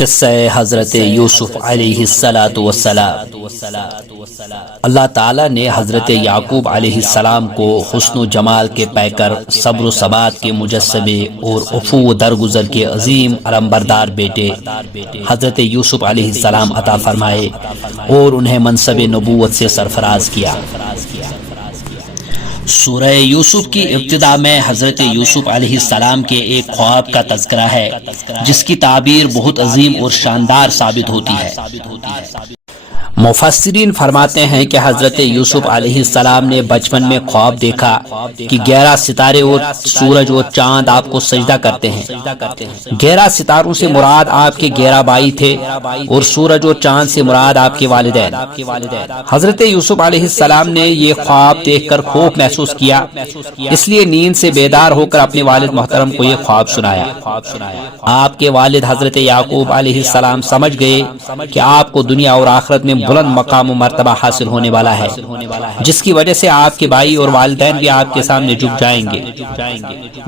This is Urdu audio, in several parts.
قصہ حضرت یوسف علیہ السلام۔ اللہ تعالیٰ نے حضرت یعقوب علیہ السلام کو حسن و جمال کے پیکر، صبر و ثبات کے مجسمے اور عفو و درگزر کے عظیم علمبردار بیٹے حضرت یوسف علیہ السلام عطا فرمائے اور انہیں منصب نبوت سے سرفراز کیا۔ سورہ یوسف کی ابتدا میں حضرت یوسف علیہ السلام کے ایک خواب کا تذکرہ ہے جس کی تعبیر بہت عظیم اور شاندار ثابت ہوتی ہے۔ مفسرین فرماتے ہیں کہ حضرت یوسف علیہ السلام نے بچپن میں خواب دیکھا کہ 11 ستارے اور سورج اور چاند آپ کو سجدہ کرتے ہیں۔ 11 ستاروں سے مراد آپ کے 11 بھائی تھے اور سورج اور چاند سے مراد آپ کے والدین۔ حضرت یوسف علیہ السلام نے یہ خواب دیکھ کر خوف محسوس کیا، اس لیے نیند سے بیدار ہو کر اپنے والد محترم کو یہ خواب سنایا۔ آپ کے والد حضرت یعقوب علیہ السلام سمجھ گئے کہ آپ کو دنیا اور آخرت میں بلند مقام و مرتبہ حاصل ہونے والا ہے، جس کی وجہ سے آپ کے بھائی اور والدین بھی آپ کے سامنے جھک جائیں گے۔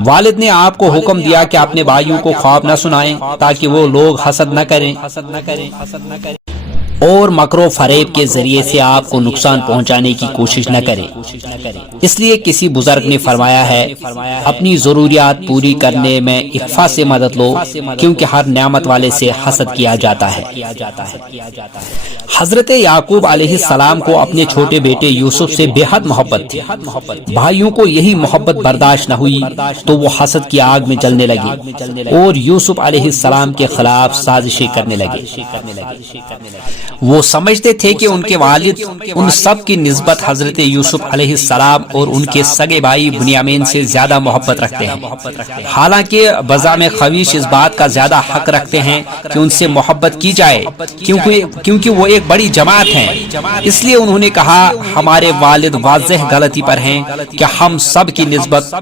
والد نے آپ کو حکم دیا کہ اپنے بھائیوں کو خواب نہ سنائیں تاکہ وہ لوگ حسد نہ کریں اور مکر و فریب کے ذریعے سے آپ کو نقصان پہنچانے کی کوشش نہ کریں۔ اس لیے کسی بزرگ نے فرمایا ہے، اپنی ضروریات پوری کرنے میں اخفا سے مدد لو، کیونکہ ہر نعمت والے سے حسد کیا جاتا ہے۔ حضرت یعقوب علیہ السلام کو اپنے چھوٹے بیٹے یوسف سے بے حد محبت تھی۔ بھائیوں کو یہی محبت برداشت نہ ہوئی تو وہ حسد کی آگ میں جلنے لگے اور یوسف علیہ السلام کے خلاف سازشیں کرنے لگے۔ وہ سمجھتے تھے کہ ان کے والد ان سب کی نسبت حضرت یوسف علیہ السلام اور ان کے سگے بھائی بنیامین سے زیادہ محبت رکھتے ہیں، حالانکہ بزعم خویش اس بات کا زیادہ حق رکھتے ہیں کہ ان سے محبت کی جائے، کیونکہ وہ ایک بڑی جماعت ہیں۔ اس لیے انہوں نے کہا، ہمارے والد واضح غلطی پر ہیں کہ ہم سب کی نسبت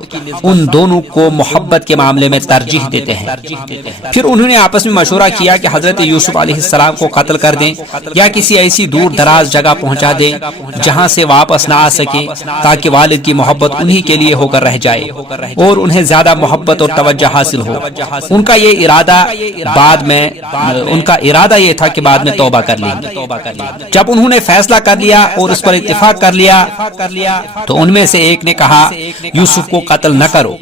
ان دونوں کو محبت کے معاملے میں ترجیح دیتے ہیں۔ پھر انہوں نے آپس میں مشورہ کیا کہ حضرت یوسف علیہ السلام کو قتل کر دیں یا کسی ایسی دور دراز جگہ پہنچا دیں جہاں سے واپس نہ آ سکے، تاکہ والد کی محبت انہی کے لیے ہو کر رہ جائے اور انہیں زیادہ محبت اور توجہ حاصل ہو۔ ان کا ارادہ یہ تھا کہ بعد میں توبہ کر لیں گے۔ جب انہوں نے فیصلہ کر لیا اور اس پر اتفاق کر لیا تو ان میں سے ایک نے کہا، یوسف کو قتل نہ کرو،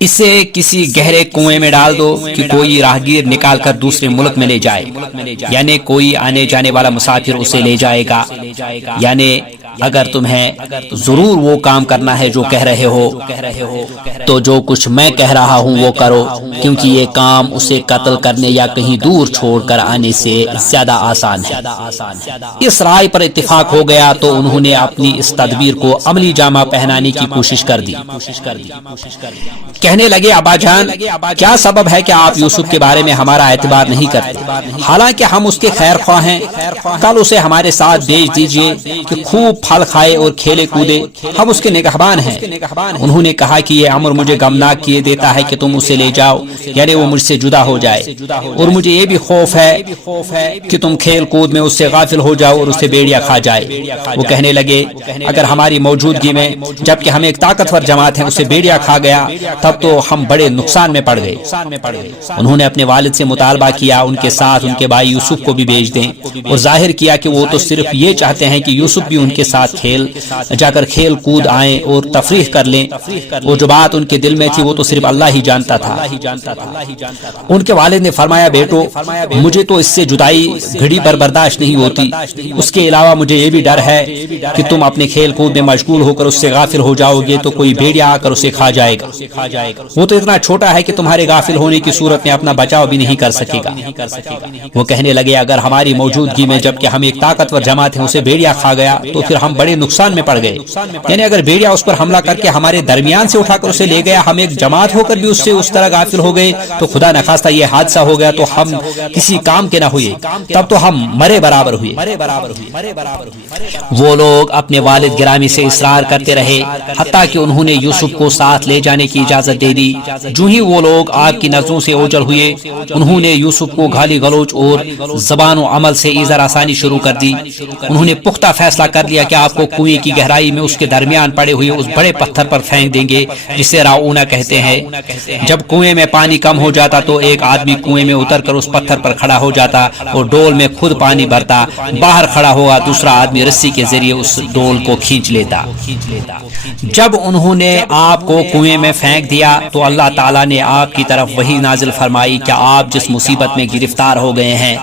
اسے کسی گہرے کنویں میں ڈال دو کہ کوئی راہگیر نکال کر دوسرے ملک میں لے جائے، یعنی کوئی آنے جانے والا مسافر اسے لے جائے گا، یعنی اگر تمہیں ضرور وہ کام کرنا ہے جو کہہ رہے ہو تو جو کچھ میں کہہ رہا ہوں وہ کرو، کیونکہ یہ کام اسے قتل کرنے یا کہیں دور چھوڑ کر آنے سے زیادہ آسان ہے۔ اس رائے پر اتفاق ہو گیا تو انہوں نے اپنی اس تدبیر کو عملی جامہ پہنانے کی کوشش کر دی۔ کہنے لگے، ابا جان، کیا سبب ہے کہ آپ یوسف کے بارے میں ہمارا اعتبار نہیں کرتے؟ حالانکہ ہم اس کے خیر خواہ ہیں، کل اسے ہمارے ساتھ بھیج دیجئے کہ خوب پھل کھائے اور کھیلے کودے، ہم اس کے نگہبان ہیں۔ انہوں نے کہا کہ یہ امر مجھے غمناک کیے دیتا ہے کہ تم اسے لے جاؤ، یعنی وہ مجھ سے جدا ہو جائے، اور مجھے یہ بھی خوف ہے کہ تم کھیل کود میں اس سے غافل ہو جاؤ اور اسے بھیڑیا کھا جائے۔ وہ کہنے لگے، اگر ہماری موجودگی میں، جبکہ ہم ایک طاقتور جماعت ہیں، اسے بھیڑیا کھا گیا تب تو ہم بڑے نقصان میں پڑ گئے۔ انہوں نے اپنے والد سے مطالبہ کیا ان کے ساتھ ان کے بھائی یوسف کو بھی بھیج دیں، اور ظاہر کیا کہ وہ تو صرف یہ چاہتے ہیں کہ یوسف بھی ان کے ساتھ جا کر کھیل کود آئیں اور تفریح کر لیں، اور جو بات ان کے دل میں تھی وہ تو صرف اللہ ہی جانتا تھا۔ ان کے والد نے فرمایا، بیٹو، مجھے تو اس سے جدائی گھڑی پر برداشت نہیں ہوتی، اس کے علاوہ مجھے یہ بھی ڈر ہے کہ تم اپنے کھیل کود میں مشغول ہو کر اس سے غافل ہو جاؤ گے تو کوئی بھیڑیا آ کر اسے کھا جائے گا۔ وہ تو اتنا چھوٹا ہے کہ تمہارے غافل ہونے کی صورت میں اپنا بچاؤ بھی نہیں کر سکے گا۔ وہ کہنے لگے، اگر ہماری موجودگی میں، جبکہ ہم ایک طاقتور جماعت ہیں، اسے بھیڑیا کھا گیا تو پھر ہم بڑے نقصان میں پڑ گئے، یعنی اگر بھیڑیا اس پر حملہ کر کے ہمارے درمیان سے اٹھا کر اسے لے گیا، ہم ایک جماعت ہو کر بھی اس سے اس طرح غافل ہو گئے تو خدا نخواستہ یہ حادثہ ہو گیا تو ہم کسی کام کے نہ ہوئے، تب تو ہم مرے برابر ہوئے۔ وہ لوگ اپنے والد گرامی سے اصرار کرتے رہے حتیٰ کہ انہوں نے یوسف کو ساتھ لے جانے کی اجازت دے دی۔ جو ہی وہ لوگ آپ کی نظروں سے اوجھل ہوئے، انہوں نے یوسف کو گالی گلوچ اور زبان و عمل سے ایذر آسانی شروع کر دی۔ انہوں نے پختہ فیصلہ کر لیا کہ آپ کو کنویں کی گہرائی میں اس کے درمیان پڑے ہوئے اس بڑے پتھر پر پھینک دیں گے جسے راؤنا کہتے ہیں۔ جب کنویں میں پانی کم ہو جاتا تو ایک آدمی کنویں میں اتر کر اس پتھر پر کھڑا ہو جاتا اور ڈول میں خود پانی بھرتا، باہر کھڑا ہوا دوسرا آدمی رسی کے ذریعے اس ڈول کو کھینچ لیتا۔ جب انہوں نے آپ کو کنویں میں پھینک دیا تو اللہ تعالیٰ نے آپ کی طرف وحی نازل فرمائی کہ آپ جس مصیبت میں گرفتار ہو گئے ہیں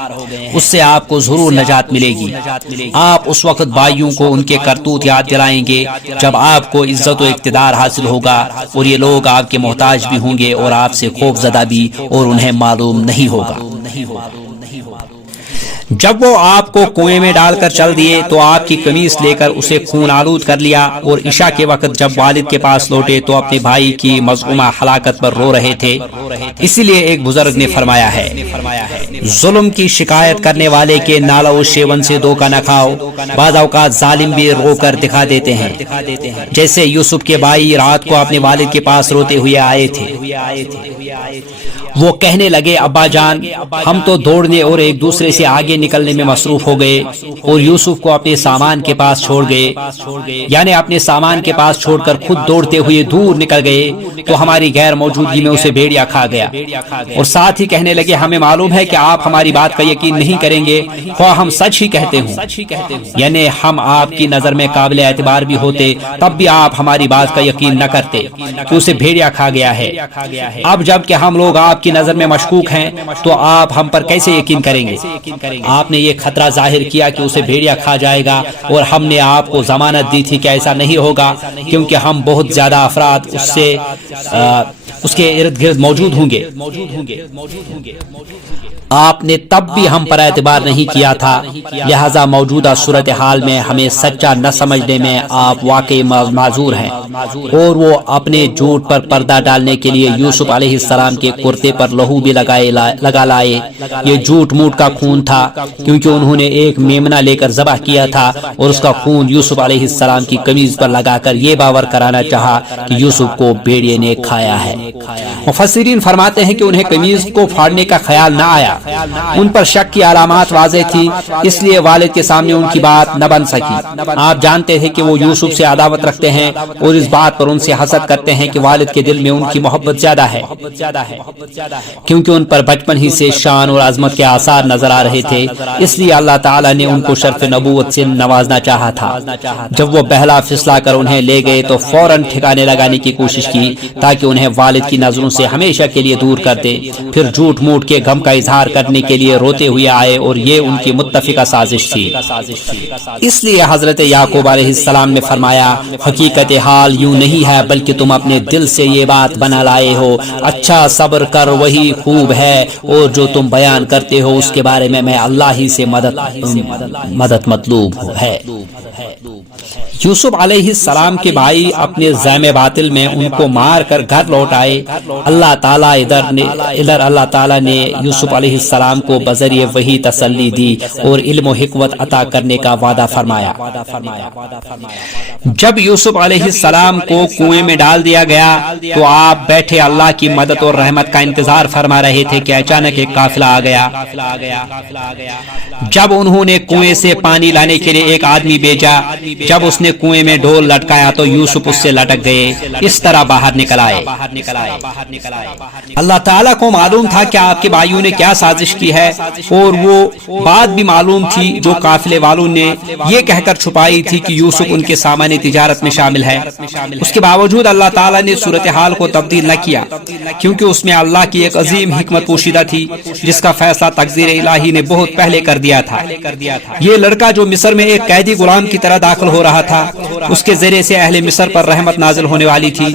اس سے آپ کو ضرور نجات ملے گی۔ آپ اس وقت بھائیوں کو ان کے کرتوت یاد دلائیں گے جب آپ کو عزت و اقتدار حاصل ہوگا اور یہ لوگ آپ کے محتاج بھی ہوں گے اور آپ سے خوف زدہ بھی، اور انہیں معلوم نہیں ہوگا۔ جب وہ آپ کو کنویں میں ڈال کر چل دیے تو آپ کی قمیص لے کر اسے خون آلود کر لیا، اور عشاء کے وقت جب والد کے پاس لوٹے تو اپنے بھائی کی مظلومہ ہلاکت پر رو رہے تھے۔ اسی لیے ایک بزرگ نے فرمایا ہے، ظلم کی شکایت کرنے والے کے نالہ و شیون سے دھوکہ نہ کھاؤ، بعض اوقات ظالم بھی رو کر دکھا دیتے ہیں۔ جیسے یوسف کے بھائی رات کو اپنے والد کے پاس روتے ہوئے آئے تھے، وہ کہنے لگے ابا جان ہم تو دوڑنے اور ایک دوسرے سے آگے نکلنے میں مصروف ہو گئے اور یوسف کو اپنے سامان کے پاس چھوڑ گئے، یعنی اپنے سامان کے پاس چھوڑ کر خود دوڑتے ہوئے دور نکل گئے تو ہماری غیر موجودگی میں اسے بھیڑیا کھا گیا، اور ساتھ ہی کہنے لگے ہمیں معلوم ہے کہ آپ ہماری بات کا یقین نہیں کریں گے خواہ ہم سچ ہی کہتے ہوں، یعنی ہم آپ کی نظر میں قابل اعتبار بھی ہوتے تب بھی آپ ہماری بات کا یقین نہ کرتے کہ اسے بھیڑیا کھا گیا ہے۔ اب جب کہ ہم لوگ آپ کی نظر میں مشکوک ہیں تو آپ ہم پر کیسے یقین کریں گے؟ آپ نے یہ خطرہ ظاہر کیا کہ اسے بھیڑیا کھا جائے گا، اور ہم نے آپ کو ضمانت دی تھی کہ ایسا نہیں ہوگا کیونکہ ہم بہت زیادہ افراد اس کے ارد گرد موجود ہوں گے۔ آپ نے تب بھی ہم پر اعتبار نہیں کیا تھا، لہذا موجودہ صورتحال میں ہمیں سچا نہ سمجھنے میں آپ واقعی معذور ہیں۔ اور وہ اپنے جھوٹ پر پردہ ڈالنے کے لیے یوسف علیہ السلام کے کرتے پر لہو بھی لگا لائے۔ یہ جھوٹ موٹ کا خون تھا کیونکہ انہوں نے ایک میمنہ لے کر ذبح کیا تھا اور اس کا خون یوسف علیہ السلام کی قمیض پر لگا کر یہ باور کرانا چاہا کہ یوسف کو بھیڑیے نے کھایا ہے۔ مفسرین فرماتے ہیں کہ انہیں قمیض کو پھاڑنے کا خیال نہ آیا، ان پر شک کی علامات واضح تھی، اس لیے والد کے سامنے ان کی بات نہ بن سکی۔ آپ جانتے ہیں کہ وہ یوسف سے عداوت رکھتے ہیں اور اس بات پر ان سے حسد کرتے ہیں کہ والد کے دل میں ان کی محبت زیادہ ہے، کیونکہ ان پر بچپن ہی سے شان اور عظمت کے آثار نظر آ رہے تھے، اس لیے اللہ تعالیٰ نے ان کو شرف نبوت سے نوازنا چاہا تھا۔ جب وہ بہلا پھسلا کر انہیں لے گئے تو فوراً ٹھکانے لگانے کی کوشش کی تاکہ انہیں والد کی نظروں سے ہمیشہ کے لیے دور کر دے، پھر جھوٹ موٹ کے غم کا اظہار کرنے کے لیے روتے ہوئے آئے، اور یہ ان کی متفقہ سازش تھی۔ اس لیے حضرت یعقوب علیہ السلام نے فرمایا حقیقت حال یوں نہیں ہے بلکہ تم اپنے دل سے یہ بات بنا لائے ہو، اچھا صبر کر وہی خوب ہے، اور جو تم بیان کرتے ہو اس کے بارے میں اللہ ہی سے مدد مطلوب ہے۔ یوسف علیہ السلام کے بھائی اپنے زعم باطل میں ان کو مار کر گھر لوٹ آئے۔ اللہ تعالیٰ نے یوسف علیہ السلام کو بذریعہ وحی تسلی دی اور علم و حکمت عطا کرنے کا وعدہ فرمایا۔ جب یوسف علیہ السلام کو کنویں میں ڈال دیا گیا تو آپ بیٹھے اللہ کی مدد اور رحمت کا انتظار فرما رہے تھے کہ اچانک ایک قافلہ آ گیا۔ جب انہوں نے کنویں سے پانی لانے کے لیے ایک آدمی بھیجا، جب اس نے کنویں میں ڈول لٹکایا تو یوسف اس سے لٹک گئے، اس طرح باہر نکل آئے۔ اللہ تعالیٰ کو معلوم تھا کہ آپ کے بھائیوں نے کیا سازش کی ہے، اور وہ بات بھی معلوم تھی جو قافلے والوں نے یہ کہہ کر چھپائی تھی کہ یوسف ان کے سامان تجارت میں شامل ہے۔ اس کے باوجود اللہ تعالیٰ نے صورتحال کو تبدیل نہ کیا، کیونکہ اس میں اللہ کی ایک عظیم حکمت پوشیدہ تھی جس کا فیصلہ تقدیر الہی نے بہت پہلے کر دیا تھا۔ یہ لڑکا جو مصر میں ایک قیدی غلام کی طرح داخل ہو رہا تھا، اس کے ذریعے سے اہل مصر پر رحمت نازل ہونے والی تھی،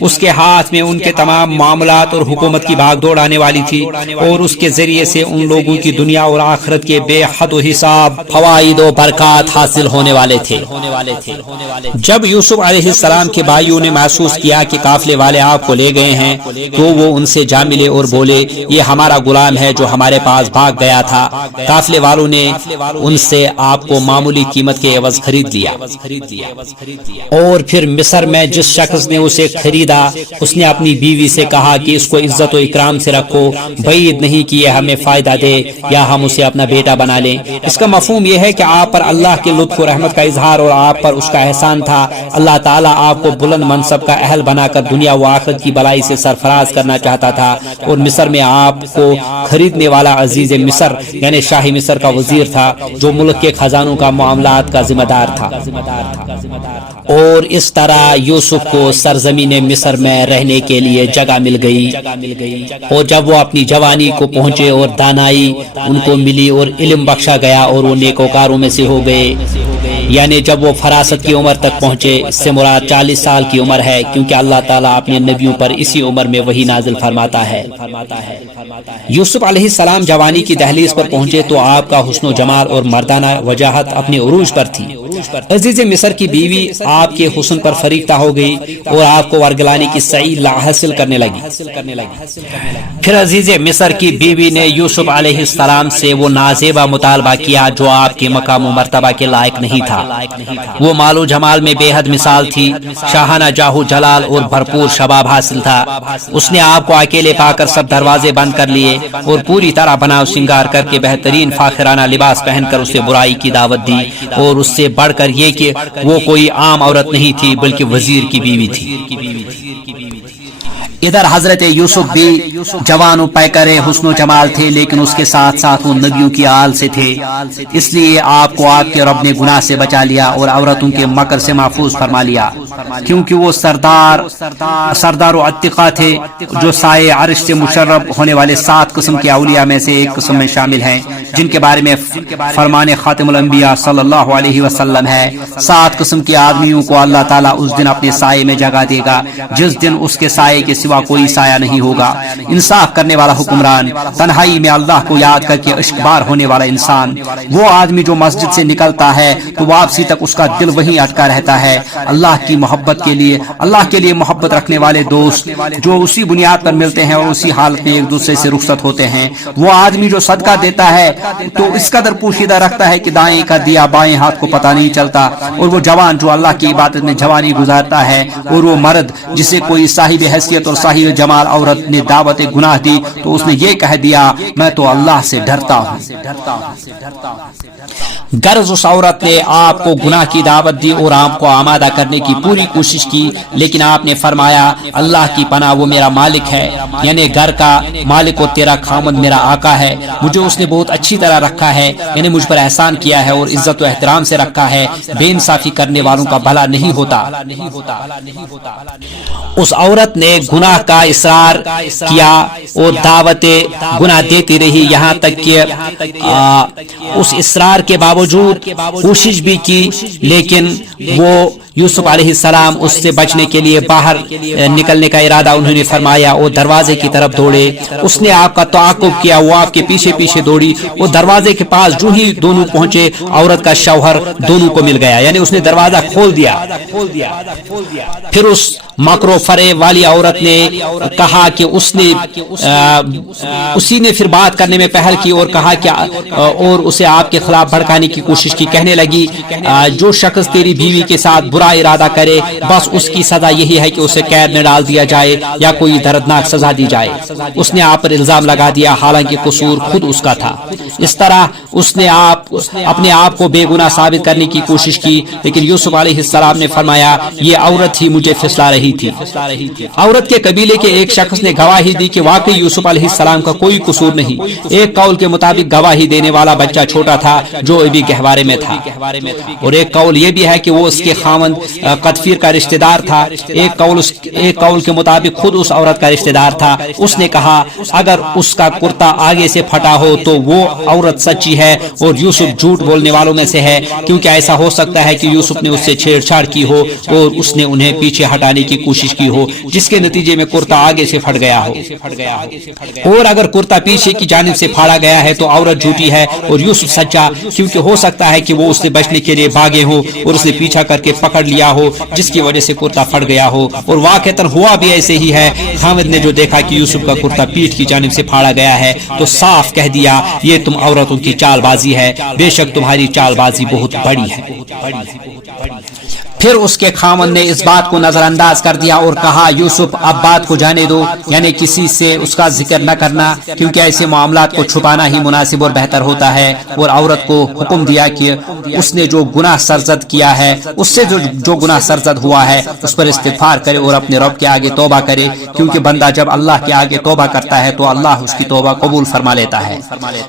اس کے ہاتھ میں ان کے تمام معاملات اور حکومت کی بھاگ دوڑ آنے والی تھی، اور اس کے ذریعے سے ان لوگوں کی دنیا اور آخرت کے بے حد و حساب فوائد و برکات حاصل ہونے والے تھے۔ جب یوسف علیہ السلام کے بھائیوں نے محسوس کیا کہ قافلے والے آپ کو لے گئے ہیں تو وہ ان سے جا ملے اور بولے یہ ہمارا غلام ہے جو ہمارے پاس بھاگ گیا تھا۔ قافلے والوں نے ان سے آپ کو معمولی قیمت کے عوض خرید لیا، اور پھر مصر میں جس شخص نے اسے خریدا اس نے اپنی اپنی بیوی سے کہا کہ اس کو عزت و اکرام سے رکھو، بعید نہیں کہ یہ ہمیں فائدہ دے یا ہم اسے اپنا بیٹا بنا لیں۔ اس کا مفہوم یہ ہے کہ آپ پر اللہ کے لطف و رحمت کا اظہار اور آپ پر اس کا احسان تھا۔ اللہ تعالیٰ آپ کو بلند منصب کا اہل بنا کر دنیا و آخرت کی بلائی سے سرفراز کرنا چاہتا تھا، اور مصر میں آپ کو خریدنے والا عزیز مصر یعنی شاہی مصر کا وزیر تھا، جو ملک کے خزانوں کا معاملات کا ذمہ دار تھا۔ اور اس طرح یوسف کو سرزمین مصر میں رہنے کے لیے جگہ مل گئی، اور جب وہ اپنی جوانی کو پہنچے اور دانائی ان کو ملی اور علم بخشا گیا اور وہ نیکوکاروں میں سے ہو گئے، یعنی جب وہ فراست کی عمر تک پہنچے۔ اس سے مراد 40 سال کی عمر ہے، کیونکہ اللہ تعالیٰ اپنے نبیوں پر اسی عمر میں وحی نازل فرماتا ہے۔ یوسف علیہ السلام جوانی کی دہلیز پر پہنچے تو آپ کا حسن و جمال اور مردانہ وجاہت اپنے عروج پر تھی۔ عزیز مصر کی بیوی آپ کے حسن پر فریفتہ ہو گئی اور آپ کو ورگلانے کی سعی حاصل کرنے لگی۔ پھر عزیز مصر کی بیوی نے یوسف علیہ السلام سے وہ نازیبا مطالبہ کیا جو آپ کے مقام و مرتبہ کے لائق نہیں تھا۔ وہ مال و جمال میں بے حد مثال تھی، شاہانہ جاہو جلال اور بھرپور شباب حاصل تھا۔ اس نے آپ کو اکیلے پا کر سب دروازے بند کر لیے اور پوری طرح بناؤ سنگار کر کے بہترین فاخرانہ لباس پہن کر اسے برائی کی دعوت دی، اور اس سے بڑھ کر یہ کہ وہ کوئی عام عورت نہیں تھی بلکہ وزیر کی بیوی تھی۔ ادھر حضرت یوسف بھی جوان و پیکرے حسن و جمال تھے، لیکن اس کے ساتھ ساتھ وہ نبیوں کی آل سے تھے، اس لیے آپ کو آپ کے رب نے گناہ سے بچا لیا اور عورتوں کے مکر سے محفوظ فرما لیا، کیونکہ وہ سردار و اتقا تھے جو سائے عرش سے مشرب ہونے والے 7 قسم کے اولیاء میں سے ایک قسم میں شامل ہیں، جن کے بارے میں فرمان خاتم الانبیاء صلی اللہ علیہ وسلم ہے۔ 7 قسم کے آدمیوں کو اللہ تعالیٰ اس دن اپنے سائے میں جگہ دے گا جس دن اس کے سائے کے کوئی سایہ نہیں ہوگا۔ انصاف کرنے والا حکمران، تنہائی میں اللہ کو یاد کر کے اشکبار ہونے والا انسان، وہ آدمی جو مسجد سے نکلتا ہے تو واپسی تک اس کا دل وہیں اٹکا رہتا ہے۔ اللہ کی محبت کے لیے محبت رکھنے والے دوست جو اسی بنیاد پر ملتے ہیں اور اسی حالت میں ایک دوسرے سے رخصت ہوتے ہیں۔ وہ آدمی جو صدقہ دیتا ہے تو اس قدر پوشیدہ رکھتا ہے کہ دائیں کا دیا بائیں ہاتھ کو پتہ نہیں چلتا، اور وہ جوان جو اللہ کی عبادت میں جوانی گزارتا ہے، اور وہ مرد جسے کوئی صاحب حیثیت اور صاحب جمال عورت نے دعوت گناہ دی تو اس نے یہ کہہ دیا میں تو اللہ سے ڈرتا ہوں۔ غرض اس عورت نے آپ کو گناہ کی دعوت دی اور آپ کو آمادہ کرنے کی پوری کوشش کی، لیکن آپ نے فرمایا اللہ کی پناہ وہ میرا مالک ہے، یعنی گھر کا مالک، اور تیرا خامد میرا آقا ہے، مجھے اس نے بہت اچھی طرح رکھا ہے، یعنی مجھ پر احسان کیا ہے اور عزت و احترام سے رکھا ہے، بے انصافی کرنے والوں کا بھلا نہیں ہوتا۔ اس عورت نے گناہ کا اصرار کیا اور دعوت گناہ دیتی رہی، یہاں تک کہ اس اصرار کے باوجود کوشش بھی کی، لیکن وہ یوسف علیہ السلام اس سے بچنے کے لیے باہر نکلنے کا ارادہ انہوں نے فرمایا اور دروازے کی طرف دوڑے۔ اس نے آپ کا تعاقب کیا، وہ آپ کے پیچھے پیچھے دوڑی، وہ دروازے کے پاس جو ہی دونوں پہنچے عورت کا شوہر دونوں کو مل گیا، یعنی اس نے دروازہ کھول دیا۔ پھر اس مکر و فریب والی عورت نے کہا کہ اسی نے پھر بات کرنے میں پہل کی اور کہا کہ اور اسے آپ کے خلاف بھڑکانے کی کوشش کی، کہنے لگی جو شخص تیری بیوی کے ساتھ برا ارادہ کرے بس اس کی سزا یہی ہے کہ اسے قید میں ڈال دیا جائے یا کوئی دردناک سزا دی جائے۔ اس نے آپ پر الزام لگا دیا، حالانکہ قصور خود اس کا تھا۔ اس طرح اس نے اپنے آپ کو بے گناہ ثابت کرنے کی کوشش کی، لیکن یوسف علیہ السلام نے فرمایا یہ عورت ہی مجھے پھسلا رہی تھی۔ عورت کے قبیلے کے ایک شخص نے گواہی دی کہ واقعی یوسف علیہ السلام کا کوئی قصور نہیں۔ ایک قول کے مطابق گواہی دینے والا بچہ چھوٹا تھا جو ابھی گہوارے میں تھا، اور ایک قول یہ بھی ہے کہ وہ اس کے خاوند قطفیر کا رشتہ دار تھا۔ ایک قول کے مطابق خود اس عورت کا رشتہ دار تھا۔ اس نے کہا اگر اس کا کرتا آگے سے پھٹا ہو تو وہ عورت سچی ہے اور یوسف جھوٹ بولنے والوں میں سے ہے، کیونکہ ایسا ہو سکتا ہے کہ یوسف نے اس سے چھیڑ چھاڑ کی ہو اور اس نے انہیں پیچھے ہٹانے کی کوشش کی ہو، جس کے نتیجے میں کرتا آگے سے پھٹ گیا ہو، اور اگر کرتا پیچھے کی جانب سے پھاڑا گیا ہے تو عورت جھوٹی ہے اور یوسف سچا، کیونکہ ہو سکتا ہے کہ وہ اس سے بچنے کے لیے بھاگے ہو اور اس نے پیچھا کر کے پکڑ لیا ہو، جس کی وجہ سے کرتا پھٹ گیا ہو۔ اور واقعتاً ہوا بھی ایسے ہی ہے۔ خامد نے جو دیکھا کہ یوسف کا کرتا پیٹھ کی جانب سے پھاڑا گیا ہے تو صاف کہہ دیا یہ تم عورتوں کی چال بازی ہے، بے شک تمہاری چال بازی بہت بڑی ہے۔ پھر اس کے خاوند نے اس بات کو نظر انداز کر دیا اور کہا یوسف اب بات کو جانے دو، یعنی کسی سے اس کا ذکر نہ کرنا، کیونکہ ایسے معاملات کو چھپانا ہی مناسب اور بہتر ہوتا ہے۔ اور عورت کو حکم دیا کہ اس نے جو گناہ سرزد کیا ہے، اس سے جو گناہ سرزد ہوا ہے اس پر استغفار کرے اور اپنے رب کے آگے توبہ کرے، کیونکہ بندہ جب اللہ کے آگے توبہ کرتا ہے تو اللہ اس کی توبہ قبول فرما لیتا ہے۔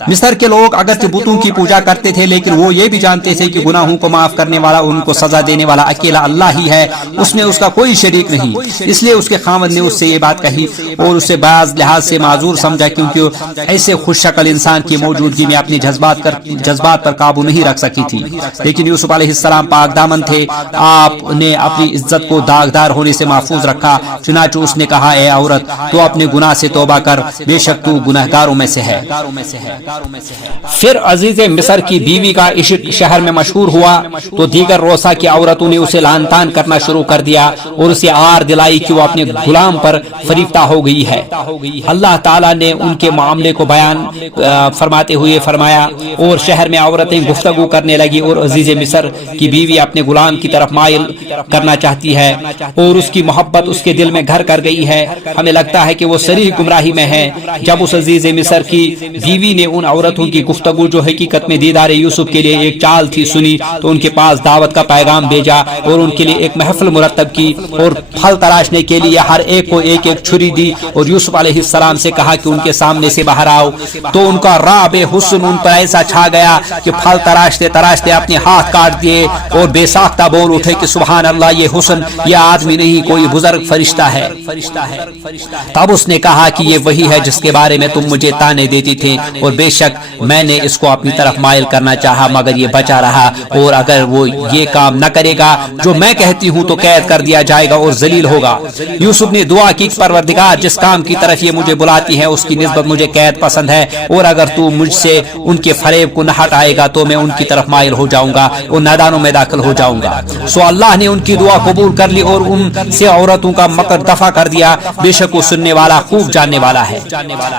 مصر کے لوگ اگرچہ بتوں کی پوجا کرتے تھے، لیکن وہ یہ بھی جانتے تھے کہ گناہوں کو معاف کرنے والا، ان کو سزا دینے والا اکیلا اللہ ہی ہے، اس میں اس کا کوئی شریک نہیں۔ اس لیے اس کے خاوند نے اس سے یہ بات کہی اور اسے بعض لحاظ سے معذور سمجھا، کیونکہ ایسے خوش شکل انسان کی موجودگی میں اپنی جذبات پر قابو نہیں رکھ سکی تھی۔ لیکن یوسف علیہ السلام پاک دامن تھے، آپ نے اپنی عزت کو داغدار ہونے سے محفوظ رکھا، چنانچہ اس نے کہا اے عورت تو اپنے گناہ سے توبہ کر، بے شک تو گنہگاروں میں سے ہے۔ پھر عزیز مصر کی بیوی کا عشق شہر میں مشہور ہوا تو دیگر روسا کی عورتوں نے اسے لعن طعن کرنا شروع کر دیا اور اسے آر دلائی کہ وہ اپنے غلام پر فریفتہ ہو گئی ہے۔ اللہ تعالیٰ نے ان کے معاملے کو بیان فرماتے ہوئے فرمایا اور شہر میں عورتیں گفتگو کرنے لگی اور عزیز مصر کی بیوی اپنے غلام کی طرف مائل کرنا چاہتی ہے اور اس کی محبت اس کے دل میں گھر کر گئی ہے۔ ہمیں لگتا ہے کہ وہ صریح گمراہی میں ہے۔ جب اس عزیز مصر کی بیوی نے ان عورتوں کی گفتگو جو حقیقت میں دیدار یوسف کے لیے ایک چال تھی سنی تو ان کے پاس دعوت کا پیغام بھیجا اور ان کے لیے ایک محفل مرتب کی اور پھل تراشنے کے لیے ہر ایک کو ایک ایک چھری دی اور یوسف علیہ السلام سے کہا کہ ان کے سامنے سے باہر آؤ۔ تو ان کا رعب حسن ان پر ایسا چھا گیا کہ پھل تراشتے تراشتے اپنے ہاتھ کاٹ دیے اور بے ساختہ بول اٹھے کہ سبحان اللہ، یہ حسن یہ آدمی نہیں کوئی بزرگ فرشتہ ہے۔ تب اس نے کہا کہ یہ وہی ہے جس کے بارے میں تم مجھے تانے دیتی تھے اور بے شک میں نے اس کو اپنی طرف مائل کرنا چاہا مگر یہ بچا رہا، اور اگر وہ یہ کام نہ کرے گا جو میں کہتی ہوں تو قید کر دیا جائے گا اور ذلیل ہوگا۔ یوسف نے دعا کی پروردگار جس کام کی طرف یہ مجھے بلاتی ہے اس کی نسبت مجھے قید پسند ہے، اور اگر تو مجھ سے ان کے فریب کو نہ ہٹائے گا تو میں ان کی طرف مائل ہو جاؤں گا اور نادانوں میں داخل ہو جاؤں گا۔ سو اللہ نے ان کی دعا قبول کر لی اور ان سے عورتوں کا مکر دفع کر دیا، بے شک وہ سننے والا خوب جاننے والا ہے۔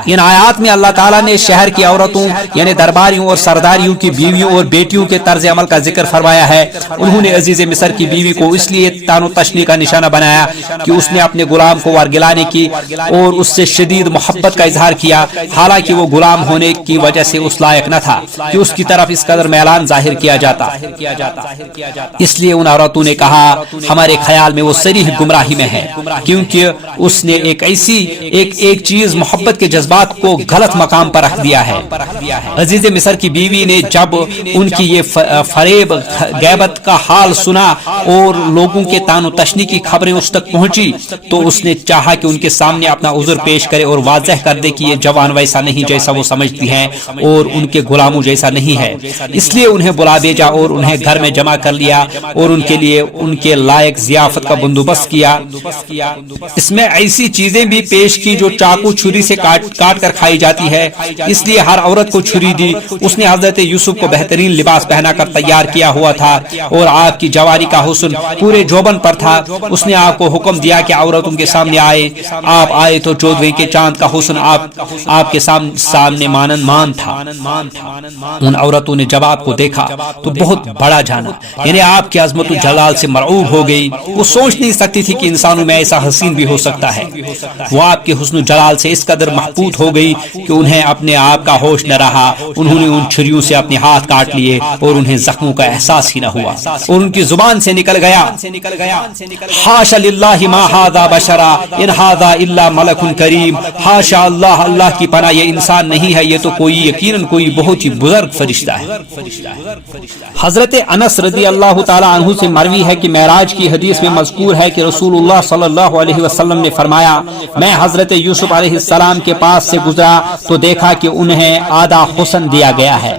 ان آیات میں اللہ تعالیٰ نے شہر کی عورتوں یعنی درباریوں اور سرداریوں کی بیویوں اور بیٹیوں کے طرز عمل کا ذکر فرمایا ہے۔ انہوں نے عزیز مصر کی بیوی کو اس لیے تان و تشنی کا نشانہ بنایا کہ اس نے اپنے غلام کو ورگلانے کی اور اس سے شدید محبت کا اظہار کیا، حالانکہ وہ غلام ہونے کی وجہ سے اس لائق نہ تھا کہ اس کی طرف اس قدر میلان ظاہر کیا جاتا۔ اس لیے ان عورتوں نے کہا ہمارے خیال میں وہ صریح گمراہی میں ہے، کیونکہ اس نے ایک چیز محبت کے جذبات کو غلط مقام پر رکھ دیا ہے۔ عزیز مصر کی بیوی نے جب ان کی یہ فریب غیبت کا حال سنا اور لوگوں کے تان و تشنی کی خبریں اس تک پہنچی تو اس نے چاہا کہ ان کے سامنے اپنا عذر پیش کرے اور واضح کر دے کہ یہ جوان ویسا نہیں جیسا وہ سمجھتی ہیں اور ان کے غلاموں جیسا نہیں ہے۔ اس لیے انہیں بلا بھیجا اور انہیں گھر میں جمع کر لیا اور ان کے لیے ان کے لائق ضیافت کا بندوبست کیا۔ اس میں ایسی چیزیں بھی پیش کی جو چاقو چھری سے کاٹ کر کھائی جاتی ہے، اس لیے ہر عورت کو چھری دی۔ اس نے حضرت یوسف کو بہترین لباس پہنا کر تیار کیا ہوا تھا اور آپ کی جواری کا حسن پورے جوبن پر تھا۔ اس نے آپ کو حکم دیا کہ عورتوں کے سامنے آئے۔ آپ آئے تو 14ویں کے چاند کا حسن آپ کے سامنے مانند مان تھا۔ ان عورتوں نے جب آپ کو دیکھا تو بہت بڑا جانا، یعنی آپ کی عظمت و جلال سے مرعوب ہو گئی۔ وہ سوچ نہیں سکتی تھی کہ انسانوں میں ایسا حسین بھی ہو سکتا ہے۔ وہ آپ کے حسن و جلال سے اس قدر محبوب ہو گئی کہ انہیں اپنے آپ کا ہوش نہ رہا۔ انہوں نے ان چھریوں سے اپنے ہاتھ کاٹ لیے اور انہیں زخموں کا احساس ہی نہ ہوا، اور ان کی زبان سے نکل گیا حاشا للہ ما ھذا بشرا ان ھذا الا ملک کریم۔ حاشا اللہ، اللہ کی پناہ، یہ انسان نہیں ہے، یہ تو کوئی یقیناً کوئی بہت ہی بزرگ فرشتہ ہے۔ حضرت انس رضی اللہ تعالی عنہ سے مروی ہے کہ معراج کی حدیث میں مذکور ہے کہ رسول اللہ صلی اللہ علیہ وسلم نے فرمایا میں حضرت یوسف علیہ السلام کے پاس سے گزرا تو دیکھا کہ انہیں آدھا حسن دیا گیا ہے۔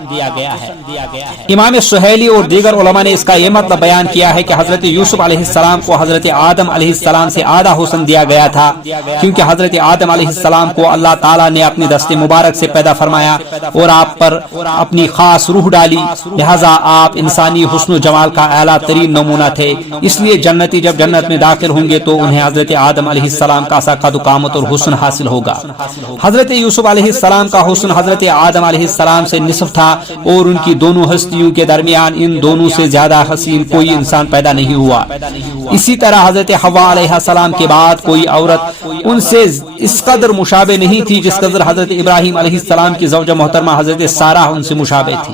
امام سہیلی اور دیگر علماء نے اس کا یہ مطلب بیان کیا ہے کہ حضرت یوسف علیہ السلام کو حضرت آدم علیہ السلام سے آدھا حسن دیا گیا تھا، کیونکہ حضرت آدم علیہ السلام کو اللہ تعالیٰ نے اپنے دست مبارک سے پیدا فرمایا اور آپ پر اپنی خاص روح ڈالی، لہذا آپ انسانی حسن و جمال کا اعلیٰ ترین نمونہ تھے۔ اس لیے جنتی جب جنت میں داخل ہوں گے تو انہیں حضرت آدم علیہ السلام کا سا قد و قامت اور حسن حاصل ہوگا۔ حضرت یوسف علیہ السلام کا حسن حضرت آدم علیہ السلام سے نصف تھا اور ان کی دونوں ہستیوں کے درمیان ان دونوں سے زیادہ حسین کوئی انسان انسان پیدا نہیں ہوا۔ اسی طرح حضرت حوا علیہ السلام کے بعد کوئی عورت ان سے اس قدر مشابہ نہیں تھی جس قدر حضرت ابراہیم علیہ السلام کی زوجہ محترمہ حضرت سارہ ان سے مشابہ تھی۔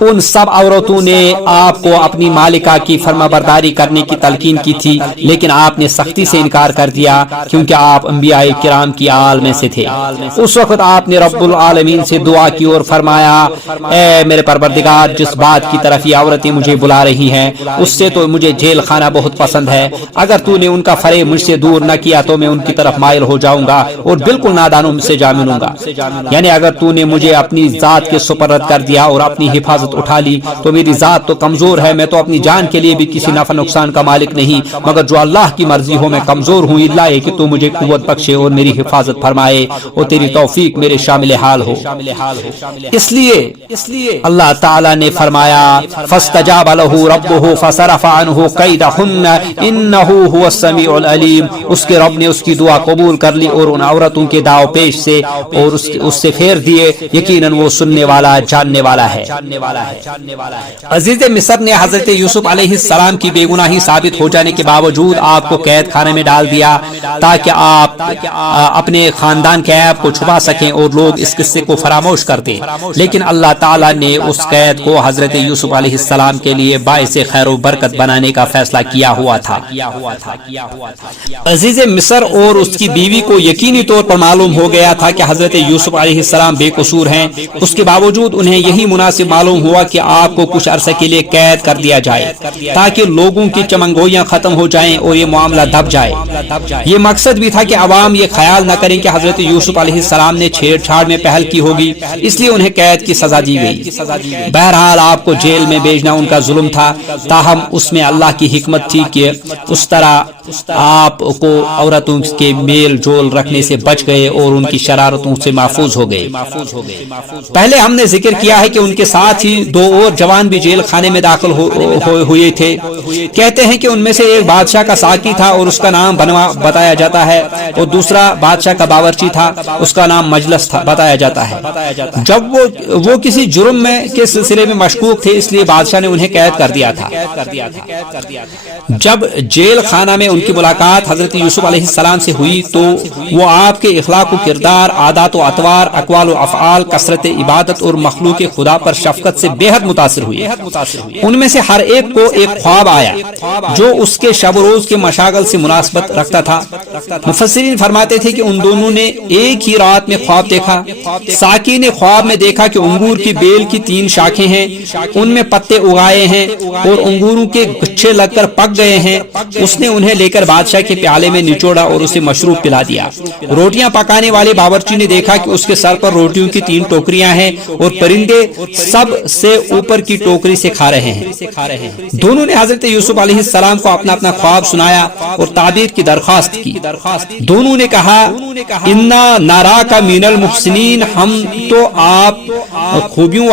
ان سب عورتوں نے آپ کو اپنی مالکہ کی فرما برداری کرنے کی تلقین کی تھی، لیکن آپ نے سختی سے انکار کر دیا کیونکہ آپ انبیاء کرام کی آل میں سے تھے۔ اس وقت آپ نے رب العالمین سے دعا کی اور فرمایا، اے میرے پروردگار، جس بات کی طرف یہ عورتیں مجھے بلا رہی ہیں اس سے تو مجھے جیل خانہ بہت پسند ہے۔ اگر تو نے ان کا فریب مجھ سے دور نہ کیا تو میں ان کی طرف مائل ہو جاؤں گا اور بالکل نادانوں سے جا ملوں گا۔ یعنی اگر تو نے مجھے اپنی ذات کے سپرد کر دیا اور اپنی حفاظت اٹھا لی تو میری ذات تو کمزور ہے، میں تو اپنی جان کے لیے بھی کسی نفع نقصان کا مالک نہیں، مگر جو اللہ کی مرضی ہو میں کمزور ہوں، اللہ ہے کہ تو مجھے قوت بخشے اور میری حفاظت فرمائے اور تیری توفیق میرے شامل حال ہو۔ اس لیے اللہ تعالی نے فرمایا، فاستجاب له ربه فصرف عنه كيدهن انه هو السميع العليم۔ اس کے رب نے اس کی دعا قبول کر لی اور ان عورتوں کے داو پیش سے اور اس سے پھیر دیے، یقیناً وہ سننے والا جاننے والا ہے۔ عزیز مصر نے حضرت یوسف علیہ السلام کی بے گناہی ثابت ہو جانے کے باوجود آپ کو قید خانے میں ڈال دیا تاکہ آپ اپنے خاندان کے عیب کو چھپا سکیں اور لوگ اس قصے کو فراموش کر دیں، لیکن اللہ تعالیٰ نے اس قید کو حضرت یوسف علیہ السلام کے لیے باعث خیر و برکت بنانے کا فیصلہ کیا ہوا تھا۔ عزیز مصر اور اس کی بیوی کو یقینی طور پر معلوم ہو گیا تھا کہ حضرت یوسف علیہ السلام بے قصور ہیں، اس کے باوجود انہیں یہی مناسب معلوم ہوا کہ آپ کو کچھ عرصے کے لیے قید کر دیا جائے تاکہ لوگوں کی چمنگوئیاں ختم ہو جائیں اور یہ معاملہ دب جائے۔ یہ مقصد بھی تھا کہ عوام یہ خیال نہ کریں کہ حضرت یوسف علیہ السلام نے چھیڑ چھاڑ میں پہل کی ہوگی، اس لیے انہیں قید کی سزا دی گئی۔ بہرحال آپ کو جیل میں بھیجنا ان کا ظلم تھا، تاہم اس میں اللہ کی حکمت تھی کہ اس طرح آپ کو عورتوں کے میل جول رکھنے سے بچ گئے اور ان کی شرارتوں سے محفوظ ہو گئے۔ پہلے ہم نے ذکر کیا ہے کہ ان کے ساتھ ہی دو اور جوان بھی جیل خانے میں داخل ہوئے تھے۔ کہتے ہیں کہ ان میں سے ایک بادشاہ کا ساقی تھا اور اس کا نام بنوا بتایا جاتا ہے، اور دوسرا بادشاہ کا باورچی تھا، اس کا نام مجلس تھا بتایا جاتا ہے۔ جب وہ کسی جرم کے سلسلے میں مشکوک تھے، اس لیے بادشاہ نے انہیں قید کر دیا تھا۔ جب جیل خانہ میں ان کی ملاقات حضرت یوسف علیہ السلام سے ہوئی تو وہ آپ کے اخلاق و کردار، عادات و اطوار، اقوال و افعال، کثرت عبادت اور مخلوق خدا پر شفقت سے بے حد متاثر ہوئے۔ ان میں سے ہر ایک کو ایک خواب آیا جو اس کے شب و روز کے مشاغل سے مناسبت رکھتا تھا۔ مفسرین فرماتے تھے کہ ان دونوں نے ایک ہی رات میں خواب دیکھا۔ ساقی نے خواب میں دیکھا کہ انگور کی بیل کی 3 شاخیں ہیں، ان میں پتے اگائے ہیں اور انگوروں کے گچھے لگ کر پک گئے ہیں۔ اس نے انہیں لے کر بادشاہ کے پیالے میں نچوڑا اور اسے مشروب پلا دیا۔ روٹیاں پکانے والے باورچی نے دیکھا کہ اس کے سر پر روٹیوں کی 3 ٹوکریاں ہیں اور پرندے سب سے اوپر کی ٹوکری سے کھا رہے ہیں۔ دونوں نے حضرت یوسف علیہ السلام کو اپنا اپنا خواب سنایا اور تعبیر کی درخواست کی۔ دونوں نے کہا، انا ناراک من المحسنین، ہمیں تو آپ خوبیوں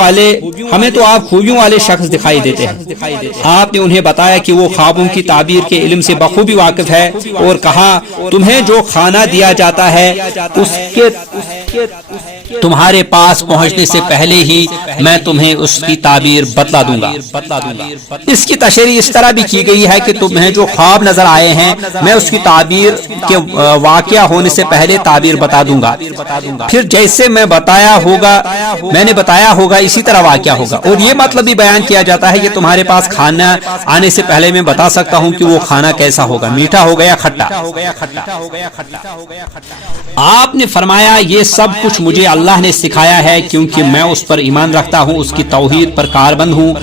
والے شخص دکھائی دیتے ہیں۔ آپ نے انہیں بتایا کہ وہ خوابوں کی تعبیر کے علم سے بخوبی واقف ہے اور کہا، تمہیں جو کھانا دیا جاتا ہے اس کے تمہارے پاس پہنچنے سے پہلے ہی میں تمہیں اس کی تعبیر بتلا دوں گا۔ اس کی تشریح اس طرح بھی کی گئی ہے کہ تمہیں جو خواب نظر آئے ہیں میں اس کی تعبیر کے واقعہ ہونے سے پہلے تعبیر بتا دوں گا، پھر جیسے میں نے بتایا ہوگا اسی طرح واقعہ ہوگا۔ اور یہ مطلب بھی بیان کیا جاتا ہے کہ تمہارے پاس کھانا آنے سے پہلے میں بتا سکتا ہوں کہ وہ کھانا کیسا ہوگا، میٹھا ہوگا یا کھٹا۔ آپ نے فرمایا، یہ سب کچھ مجھے اللہ نے سکھایا ہے کیونکہ میں اس پر ایمان رکھتا ہوں، اس کی توحید پر کاربند ہوں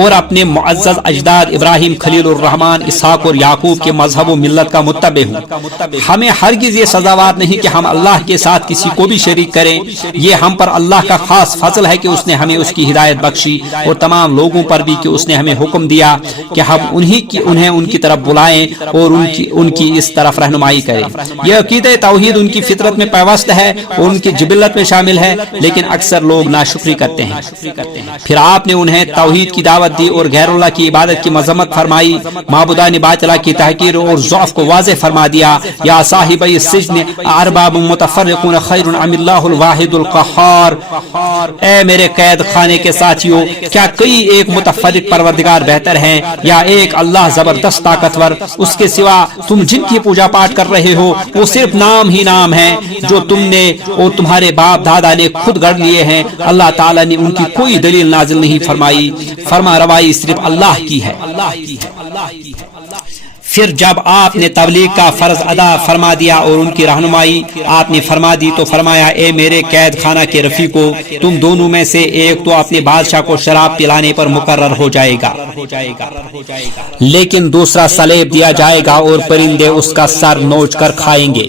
اور اپنے معزز اجداد ابراہیم، خلیل الرحمن، اسحاق اور یعقوب کے مذہب و ملت کا متبع ہوں۔ ہمیں ہرگز یہ سزاوار نہیں کہ ہم اللہ کے ساتھ کسی کو بھی شریک کریں، یہ ہم پر اللہ کا خاص فضل ہے کہ اس نے ہمیں اس کی ہدایت بخشی اور تمام لوگوں پر بھی کہ اس نے ہمیں حکم دیا کہ ہم انہیں ان کی طرف بلائیں اور ان کی اس طرف رہنمائی کریں۔ یہ عقیدہ توحید ان کی فطرت میں پیوست ہے اور ان کی جبلت میں شامل ہے، لیکن اکثر لوگ ناشکری کرتے ہیں۔ پھر آپ نے انہیں توحید کی دعوت دی اور غیر اللہ کی عبادت کی مذمت فرمائی، معبودان باطلہ کی تحقیر اور ضعف کو واضح فرما دیا۔ یا صاحب السجن ارباب متفرقون خیر ام اللہ الواحد القہار، اے میرے قید خانے کے ساتھیوں، کیا کئی ایک متفرق پروردگار بہتر ہیں یا ایک اللہ زبردست طاقتور؟ اس کے سوا تم جن کی پوجا پاٹ کر رہے ہو وہ صرف نام ہی نام ہے جو تم نے اور تمہارے باپ دادا نے خود گڑھ لیے ہیں۔ اللہ تعالیٰ نے ان کی کوئی دلیل نازل نہیں فرمائی، فرما روائی صرف اللہ کی ہے۔ پھر جب آپ نے تبلیغ کا فرض ادا فرما دیا اور ان کی رہنمائی آپ نے فرما دی تو فرمایا، اے میرے قید خانہ کے رفیقو، تم دونوں میں سے ایک تو اپنے بادشاہ کو شراب پلانے پر مقرر ہو جائے گا، لیکن دوسرا سلیب دیا جائے گا اور پرندے اس کا سر نوچ کر کھائیں گے۔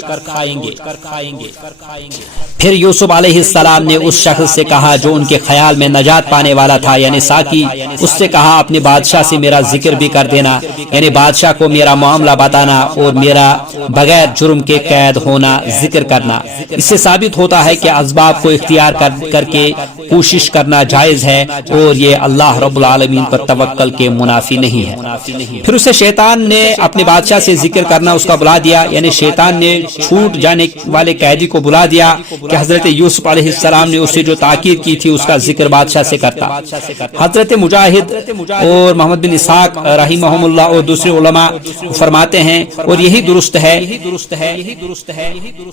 پھر یوسف علیہ السلام نے اس شخص سے کہا جو ان کے خیال میں نجات پانے والا تھا، یعنی ساقی، اس سے کہا اپنے بادشاہ سے میرا ذکر بھی کر دینا، یعنی بادشاہ کو میرا معاملہ بتانا اور میرا بغیر جرم کے قید ہونا ذکر کرنا۔ اس سے ثابت ہوتا ہے کہ اسباب کو اختیار کر کے کوشش کرنا جائز ہے اور یہ اللہ رب العالمین پر توکل کے منافی نہیں ہے۔ پھر اسے شیطان نے اپنے بادشاہ سے ذکر کرنا اس کا بلا دیا، یعنی شیطان نے چھوٹ جانے والے قیدی کو بلا دیا کہ حضرت یوسف علیہ السلام نے اسے جو تاکید کی تھی اس کا ذکر بادشاہ سے کرتا۔ حضرت مجاہد اور محمد بن اسحاق رحمہم اللہ اور دوسرے علماء فرماتے ہیں اور یہی درست ہے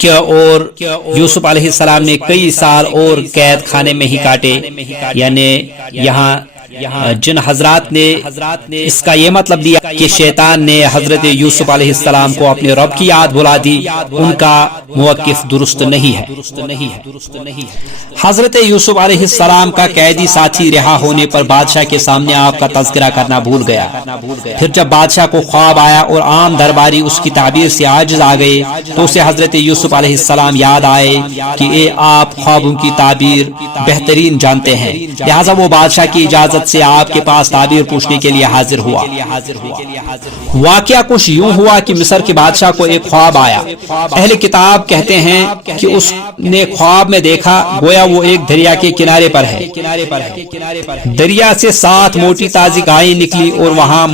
کہ اور یوسف علیہ السلام نے کئی سال اور قید خانے میں ہی کاٹے، یعنی یہاں جن حضرات نے اس کا یہ مطلب دیا کہ شیطان نے حضرت یوسف علیہ السلام کو اپنے رب کی یاد بلا دی، ان کا موقف درست نہیں ہے۔ حضرت یوسف علیہ السلام کا قیدی ساتھی رہا ہونے پر بادشاہ کے سامنے آپ کا تذکرہ کرنا بھول گیا۔ پھر جب بادشاہ کو خواب آیا اور عام درباری اس کی تعبیر سے عاجز آ گئے تو اسے حضرت یوسف علیہ السلام یاد آئے کہ اے آپ خوابوں کی تعبیر بہترین جانتے ہیں، لہٰذا وہ بادشاہ کی اجازت سے آپ کے پاس تعبیر پوچھنے کے لیے حاضر ہوا۔ واقعہ کچھ یوں ہوا کہ مصر کے بادشاہ کو ایک خواب آیا۔ اہل کتاب کہتے ہیں کہ اس نے خواب میں دیکھا گویا وہ ایک دریا کے کنارے پر ہے، دریا سے 7 موٹی تازی گائیں نکلی اور وہاں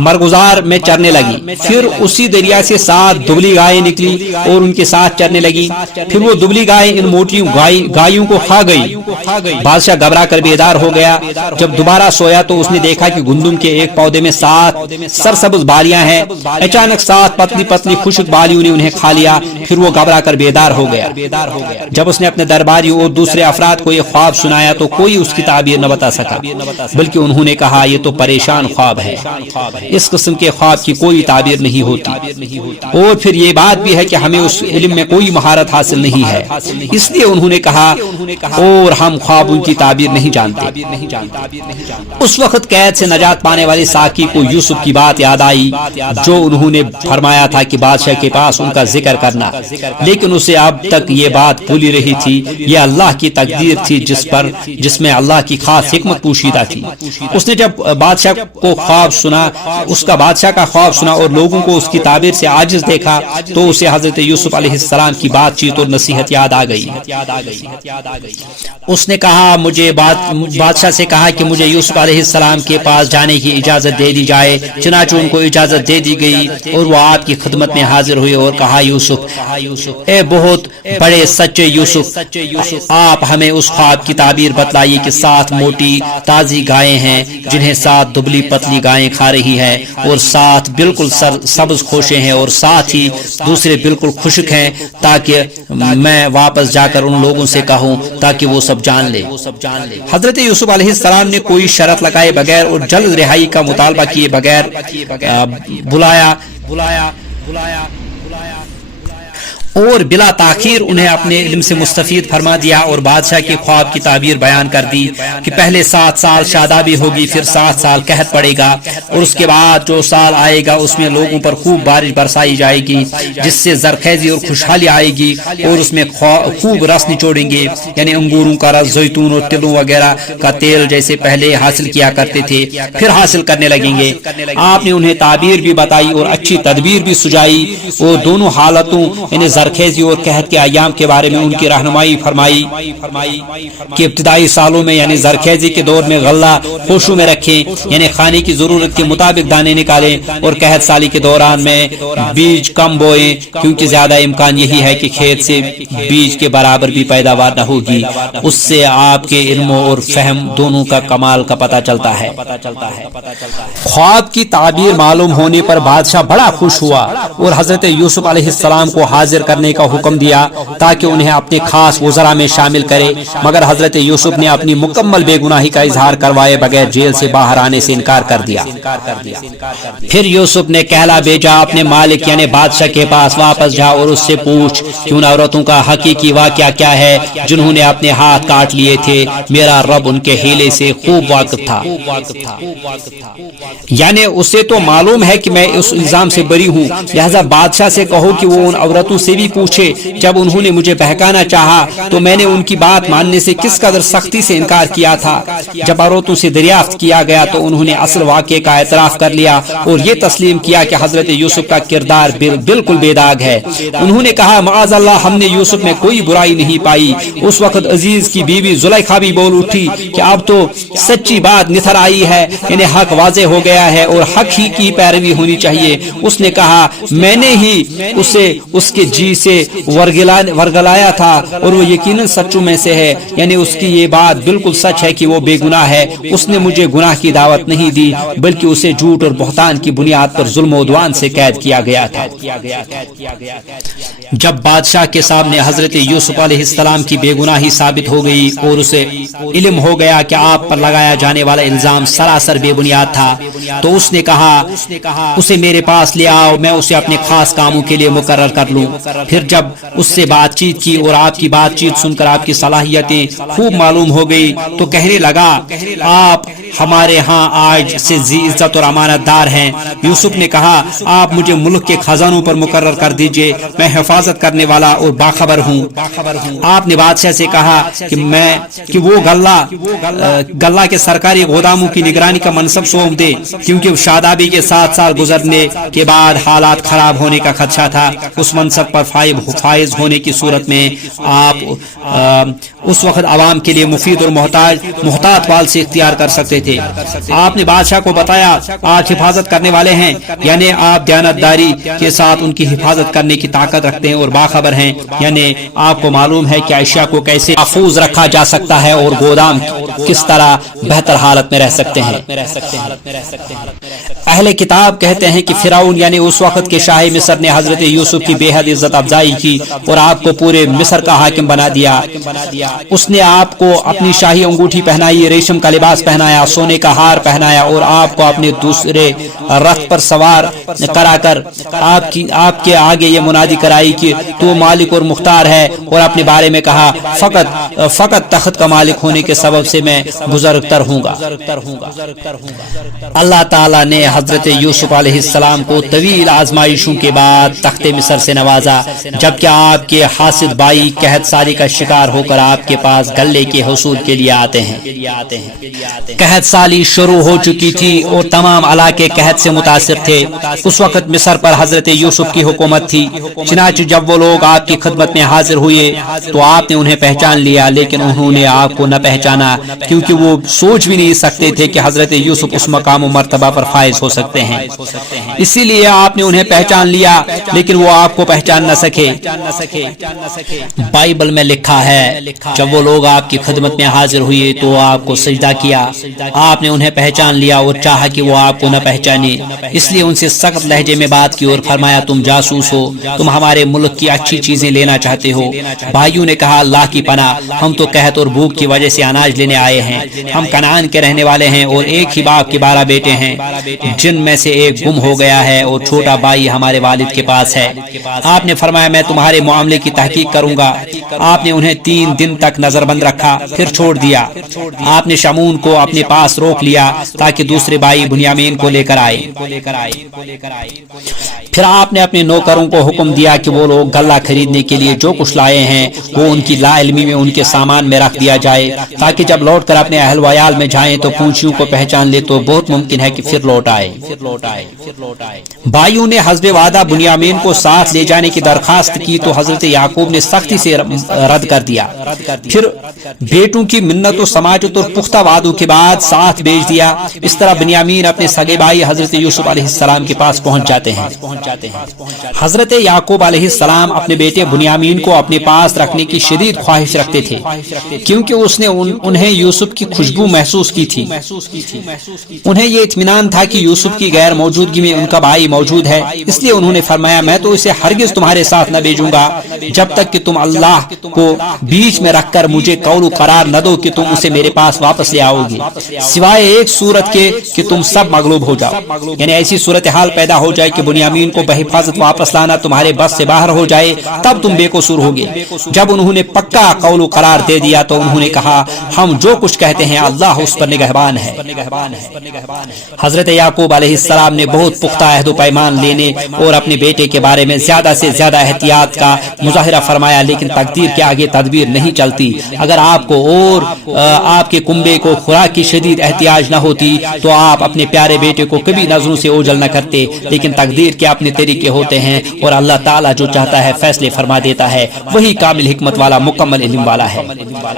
مرگزار میں چرنے لگی۔ پھر اسی دریا سے 7 دبلی گائیں نکلی اور ان کے ساتھ چرنے لگی۔ پھر وہ دبلی گائیں ان موٹی گایوں کو کھا گئی۔ بادشاہ گھبرا کر بیدار ہو گیا۔ جب دوبارہ سویا تو اس نے دیکھا کہ گندم کے ایک پودے میں 7 سرسبز بالیاں ہیں۔ اچانک 7 پتلی پتلی خشک بالیوں نے انہیں کھا لیا۔ پھر وہ گھبرا کر بیدار ہو گیا۔ جب اس نے اپنے درباریوں اور دوسرے افراد کو یہ خواب سنایا تو کوئی اس کی تعبیر نہ بتا سکا، بلکہ انہوں نے کہا یہ تو پریشان خواب ہے، اس قسم کے خواب کی کوئی تعبیر نہیں ہوتی۔ اور پھر یہ بات بھی ہے کہ ہمیں اس علم میں کوئی مہارت حاصل نہیں ہے، اس لیے انہوں نے کہا اور ہم خوابوں کی تعبیر نہیں جانتے۔ اس وقت قید سے نجات پانے والے ساقی کو یوسف کی بات یاد آئی جو انہوں نے فرمایا تھا کہ بادشاہ کے پاس ان کا ذکر کرنا، لیکن اسے اب تک یہ بات بھولی رہی تھی۔ یہ اللہ کی تقدیر تھی جس میں اللہ کی خاص حکمت پوشیدہ تھی۔ اس نے جب بادشاہ کو خواب سنا، اس کا بادشاہ کا خواب سنا اور لوگوں کو اس کی تعبیر سے عاجز دیکھا تو اسے حضرت یوسف علیہ السلام کی بات چیت اور نصیحت یاد آ گئی۔ اس نے کہا مجھے بادشاہ سے کہا کہ مجھے یوسف علیہ السلام کے پاس جانے کی اجازت دے دی جائے۔ چنانچہ ان کو اجازت دے دی گئی اور وہ آپ کی خدمت میں حاضر ہوئے اور کہا یوسف، اے بہت بڑے سچے یوسف، آپ ہمیں اس خواب کی تعبیر بتلائیے کہ 7 موٹی تازی گائیں ہیں جنہیں 7 دبلی پتلی گائیں کھا رہی ہے اور 7 بالکل سبز خوشے ہیں اور 7 ہی دوسرے بالکل خشک ہیں، تاکہ میں واپس جا کر ان لوگوں سے کہوں تاکہ وہ سب جان لے۔ حضرت یوسف علیہ السلام نے کوئی شرط لگائے بغیر اور جلد رہائی کا مطالبہ کیے بغیر بلایا اور بلا تاخیر انہیں اپنے علم سے مستفید فرما دیا اور بادشاہ کے خواب کی تعبیر بیان کر دی کہ پہلے 7 سال شادابی ہوگی، پھر 7 سال قحط پڑے گا اور اس کے بعد جو سال آئے گا اس میں لوگوں پر خوب بارش برسائی جائے گی جس سے زرخیزی اور خوشحالی آئے گی اور اس میں خوب رس نچوڑیں گے، یعنی انگوروں کا رس، زیتون اور تلوں وغیرہ کا تیل جیسے پہلے حاصل کیا کرتے تھے پھر حاصل کرنے لگیں گے۔ آپ نے انہیں تعبیر بھی بتائی اور اچھی تدبیر بھی سجائی اور دونوں حالتوں یعنی زرخیزی اور قحط کے ایام کے بارے میں ان کی رہنمائی فرمائی کہ ابتدائی سالوں میں یعنی زرخیزی کے دور میں غلہ خوشو میں رکھیں، یعنی کھانے کی ضرورت کے مطابق دانے نکالیں، اور قحط سالی کے دوران میں بیج کم بوئیں، کیونکہ زیادہ امکان یہی ہے کہ کھیت سے بیج کے برابر بھی پیداوار نہ ہوگی۔ اس سے آپ کے علم اور فہم دونوں کا کمال کا پتہ چلتا ہے۔ خواب کی تعبیر معلوم ہونے پر بادشاہ بڑا خوش ہوا اور حضرت یوسف علیہ السلام کو حاضر کرنے کا حکم دیا تاکہ انہیں اپنے خاص وزراء میں شامل کرے، مگر حضرت یوسف نے اپنی مکمل بے گناہی کا اظہار کروائے بغیر جیل سے باہر آنے سے انکار کر دیا۔ پھر یوسف نے کہلا بھیجا اپنے مالک یعنی بادشاہ کے پاس، واپس جا اور اس سے پوچھ کہ ان عورتوں کا حقیقی واقعہ کیا ہے جنہوں نے اپنے ہاتھ کاٹ لیے تھے، میرا رب ان کے ہیلے سے خوب واقف تھا۔ یعنی اسے تو معلوم ہے کہ میں اس الزام سے بری ہوں، لہذا بادشاہ سے کہو کہ وہ ان عورتوں سے بھی پوچھے۔ جب انہوں نے مجھے بہکانا چاہا تو میں نے ان کی بات ماننے سے کس قدر سختی سے انکار کیا تھا۔ جب عورتوں سے دریافت کیا گیا تو انہوں نے اصل واقعے کا اعتراف کر لیا اور یہ تسلیم کیا کہ حضرت یوسف کا کردار بالکل بے داغ ہے۔ انہوں نے کہا معاذ اللہ، ہم نے یوسف میں کوئی برائی نہیں پائی۔ اس وقت عزیز کی بیوی زلیخا بھی بول اٹھی کہ اب تو سچی بات نتھر آئی ہے، یعنی حق واضح ہو گیا ہے اور حق ہی کی پیروی ہونی چاہیے۔ اس نے کہا میں نے ہی اسے اس کے جی سے ورگلایا تھا اور وہ یقیناً سچوں میں سے ہے، یعنی اس کی یہ بات بالکل سچ ہے کہ وہ بے گناہ ہے۔ اس نے مجھے گناہ کی دعوت نہیں دی بلکہ اسے جھوٹ اور بہتان کی بنیاد پر ظلم و عدوان سے قید کیا گیا تھا۔ جب بادشاہ کے سامنے حضرت یوسف علیہ السلام کی بے گناہی ثابت ہو گئی اور اسے علم ہو گیا کہ آپ پر لگایا جانے والا الزام سراسر بے بنیاد تھا، تو اس نے کہا اسے میرے پاس لے آؤ، میں اسے اپنے خاص کاموں کے لیے مقرر کر لوں۔ پھر جب اس سے بات چیت کی اور آپ کی بات چیت سن کر آپ کی صلاحیتیں خوب معلوم ہو گئی تو کہنے لگا آپ ہمارے ہاں آج سے ذی عزت اور امانت دار ہیں۔ یوسف نے کہا آپ مجھے ملک کے خزانوں پر مقرر کر دیجئے، میں حفاظت کرنے والا اور باخبر ہوں۔ آپ نے بادشاہ سے کہا کہ وہ غلہ کے سرکاری گوداموں کی نگرانی کا منصب سونپ دے، کیونکہ شادابی کے 7 سال گزرنے کے بعد حالات خراب ہونے کا خدشہ تھا۔ اس منصب پر فائز ہونے کی صورت میں آپ اس وقت عوام کے لیے مفید اور محتاط پالیسی اختیار کر سکتے تھے۔ آپ نے بادشاہ کو بتایا آپ حفاظت کرنے والے ہیں، یعنی آپ دیانتداری کے ساتھ ان کی حفاظت کرنے کی طاقت رکھتے ہیں اور باخبر ہیں، یعنی آپ کو معلوم ہے کہ اشیاء کو کیسے محفوظ رکھا جا سکتا ہے اور گودام کس طرح بہتر حالت میں رہ سکتے ہیں۔ اہل کتاب کہتے ہیں کہ فرعون یعنی اس وقت کے شاہ مصر نے حضرت یوسف کی بے حد عزت افزائی کی اور آپ کو پورے مصر کا حاکم بنا دیا۔ اس نے آپ کو اپنی شاہی انگوٹھی پہنائی، ریشم کا لباس پہنایا، سونے کا ہار پہنایا اور آپ کو اپنے دوسرے رتھ پر سوار کرا کر آپ کے آگے یہ منادی کرائی کہ تو مالک اور مختار ہے، اور اپنے بارے میں کہا فقط تخت کا مالک ہونے کے سبب سے میں بزرگ تر ہوں گا۔ اللہ تعالیٰ نے حضرت یوسف علیہ السلام کو طویل آزمائشوں کے بعد تخت مصر سے نوازا، جبکہ آپ کے حاسد بھائی قحط سالی کا شکار ہو کر آپ کے پاس غلے کے حصول کے لیے آتے ہیں۔ قحط سالی شروع ہو چکی تھی اور تمام علاقے قحط سے متاثر تھے۔ اس وقت مصر پر حضرت یوسف کی حکومت تھی، چنانچہ جب وہ لوگ آپ کی خدمت میں حاضر ہوئے تو آپ نے انہیں پہچان لیا، لیکن انہوں نے آپ کو نہ پہچانا کیونکہ وہ سوچ بھی نہیں سکتے تھے کہ حضرت یوسف اس مقام و مرتبہ پر فائز ہو سکتے ہیں۔ اسی لیے آپ نے انہیں پہچان لیا لیکن وہ آپ کو پہچان نہ سکے۔ بائبل میں لکھا ہے جب وہ لوگ آپ کی خدمت میں حاضر ہوئے تو آپ کو سجدہ کیا، آپ نے انہیں پہچان لیا اور چاہا کہ وہ آپ کو نہ پہچانے، اس لیے ان سے سخت لہجے میں بات کی اور فرمایا تم جاسوس ہو، تم ہمارے ملک کی اچھی چیزیں لینا چاہتے ہو۔ بھائیوں نے کہا اللہ کی پناہ، ہم تو قحط اور بھوک کی وجہ سے اناج لینے آئے ہیں، ہم کنعان کے رہنے والے ہیں اور ایک ہی باپ کے 12 بیٹے ہیں، جن میں سے ایک گم ہو گیا ہے اور چھوٹا بھائی ہمارے والد کے پاس ہے۔ آپ نے فرمایا میں تمہارے معاملے کی تحقیق کروں گا۔ آپ نے انہیں 3 دن تک نظر بند رکھا پھر چھوڑ دیا۔ آپ نے شمعون کو اپنے پاس پاس روک لیا تاکہ دوسرے بھائی بنیامین کو لے کر آئے۔ پھر آپ نے اپنے نوکروں کو حکم دیا کہ وہ لوگ غلہ خریدنے کے لیے جو کچھ لائے ہیں وہ ان کی لا علمی میں ان کے سامان میں رکھ دیا جائے، تاکہ جب لوٹ کر اپنے اہل ویال میں جائیں تو پونچھیوں کو پہچان لے تو بہت ممکن ہے کہ پھر لوٹ آئے۔ بھائیوں نے حسب وعدہ بنیامین کو ساتھ لے جانے کی درخواست کی تو حضرت یعقوب نے سختی سے رد کر دیا۔ پھر بیٹوں کی منت و سماجت اور پختہ وعدوں کے بعد ساتھ بھیج دیا۔ اس طرح بنیامین اپنے سگے بھائی حضرت یوسف علیہ السلام کے پاس پہنچ جاتے ہیں۔ حضرت یعقوب علیہ السلام اپنے بیٹے بنیامین کو اپنے پاس رکھنے کی شدید خواہش رکھتے تھے، کیونکہ اس نے انہیں یوسف کی خوشبو محسوس کی تھی۔ انہیں یہ اطمینان تھا کہ یوسف کی غیر موجودگی میں ان کا بھائی موجود ہے، اس لیے انہوں نے فرمایا میں تو اسے ہرگز تمہارے ساتھ نہ بھیجوں گا جب تک کہ تم اللہ کو بیچ میں رکھ کر مجھے قول و قرار نہ دو کہ تم اسے میرے پاس واپس لے آؤ گی، سوائے ایک صورت کے کہ تم سب مغلوب ہو جاؤ، یعنی ایسی صورتحال پیدا ہو جائے کہ بنیامین کو بحفاظت واپس لانا تمہارے بس سے باہر ہو جائے، تب تم بے قصور ہوگے۔ جب انہوں نے پکا قول و قرار دے دیا تو انہوں نے کہا ہم جو کچھ کہتے ہیں اللہ اس پر نگہبان ہے۔ حضرت یعقوب علیہ السلام نے بہت پختہ عہد و پیمان لینے اور اپنے بیٹے کے بارے میں زیادہ سے زیادہ احتیاط کا مظاہرہ فرمایا، لیکن تقدیر کے آگے تدبیر نہیں چلتی۔ اگر آپ کو اور آپ کے کنبے کو خوراک کی شدید احتیاج نہ ہوتی تو آپ اپنے پیارے بیٹے کو کبھی نظروں سے اوجھل نہ کرتے، لیکن تقدیر کے اپنے طریقے ہوتے ہیں اور اللہ تعالیٰ جو چاہتا ہے فیصلے فرما دیتا ہے، وہی کامل حکمت والا مکمل علم والا ہے۔